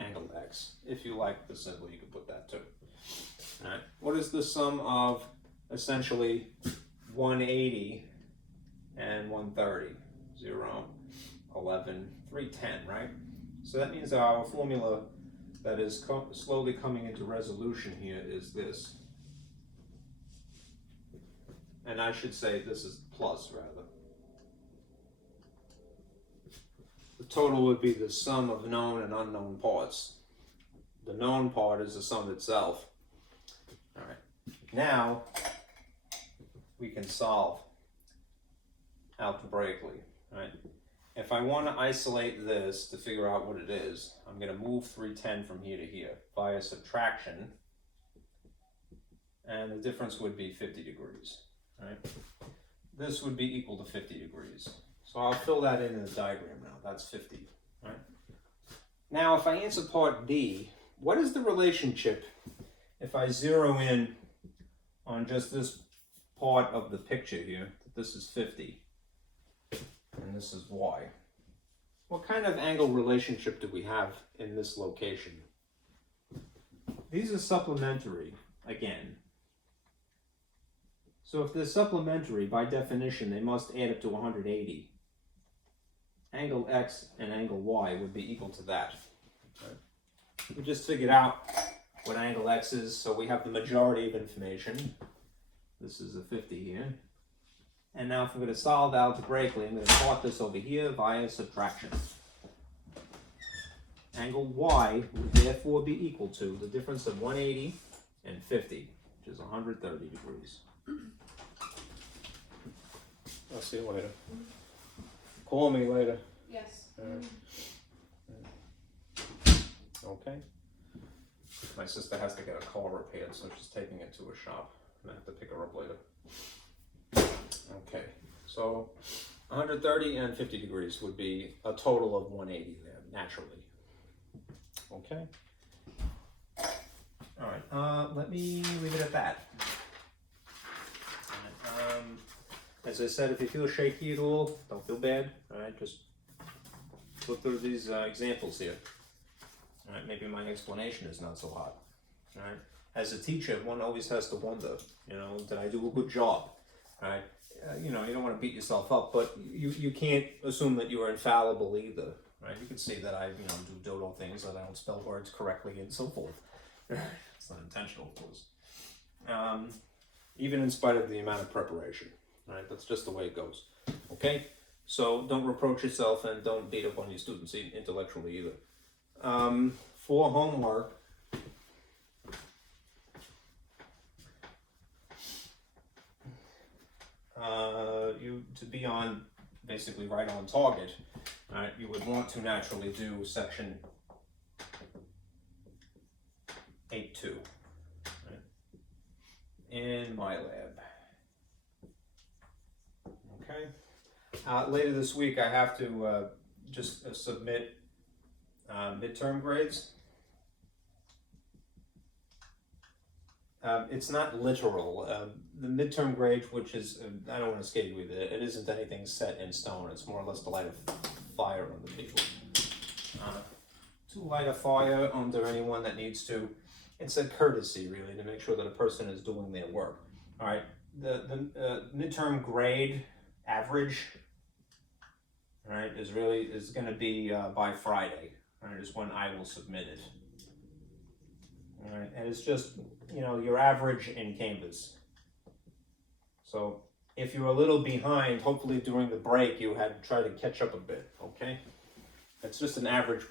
angle x. if you like the symbol, you can put that too. All right. What is the sum of essentially 180 and 130? 0, 11, 310, right? So that means our formula that is slowly coming into resolution here is this. And I should say this is plus, rather. The total would be the sum of known and unknown parts. The known part is the sum itself. All right. Now, we can solve algebraically, right? If I want to isolate this to figure out what it is, I'm going to move 310 from here to here via subtraction, and the difference would be 50 degrees, right? This would be equal to 50 degrees. So I'll fill that in the diagram now. That's 50, right? Now, if I answer part D, what is the relationship if I zero in on just this part of the picture here? This is 50. And this is y. What kind of angle relationship do we have in this location? These are supplementary, again. So if they're supplementary, by definition, they must add up to 180. Angle x and angle y would be equal to that. Right? We just figured out what angle x is, so we have the majority of information. This is a 50 here. And now if I'm going to solve algebraically, I'm going to plot this over here via subtraction. Angle y would therefore be equal to the difference of 180 and 50, which is 130 degrees. I'll see you later. Call me later. Yes. Okay. My sister has to get a car repaired, so she's taking it to a shop. I'm going to have to pick her up later. Okay, so 130 and 50 degrees would be a total of 180 there, naturally. Okay. All right, let me leave it at that. All right, as I said, if you feel shaky at all, don't feel bad. All right, just look through these examples here. All right, maybe my explanation is not so hot. All right, as a teacher, one always has to wonder, you know, did I do a good job? All right. You know, you don't want to beat yourself up, but you can't assume that you are infallible either, right? You can see that I, do dodo things, that I don't spell words correctly and so forth. It's not intentional, of course. Even in spite of the amount of preparation, right? That's just the way it goes, okay? So don't reproach yourself and don't beat up on your students intellectually either. For homework, you to be on basically right on target, you would want to naturally do section 8.2 in my lab. Okay. Later this week, I have to just submit midterm grades. It's not literal. The midterm grade, which is, I don't want to scare you with it, it isn't anything set in stone. It's more or less to light a fire on the people. To light a fire under anyone that needs to. It's a courtesy, really, to make sure that a person is doing their work. All right, the midterm grade average, all right, is going to be by Friday. All right, is when I will submit it. All right, and it's just, your average in Canvas. So if you're a little behind, hopefully during the break you had tried to catch up a bit, okay? It's just an average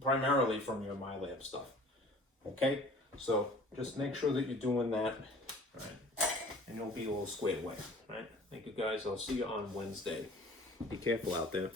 primarily from your MyLab stuff, okay? So just make sure that you're doing that, right? And you'll be a little squared away, right? Thank you guys, I'll see you on Wednesday. Be careful out there.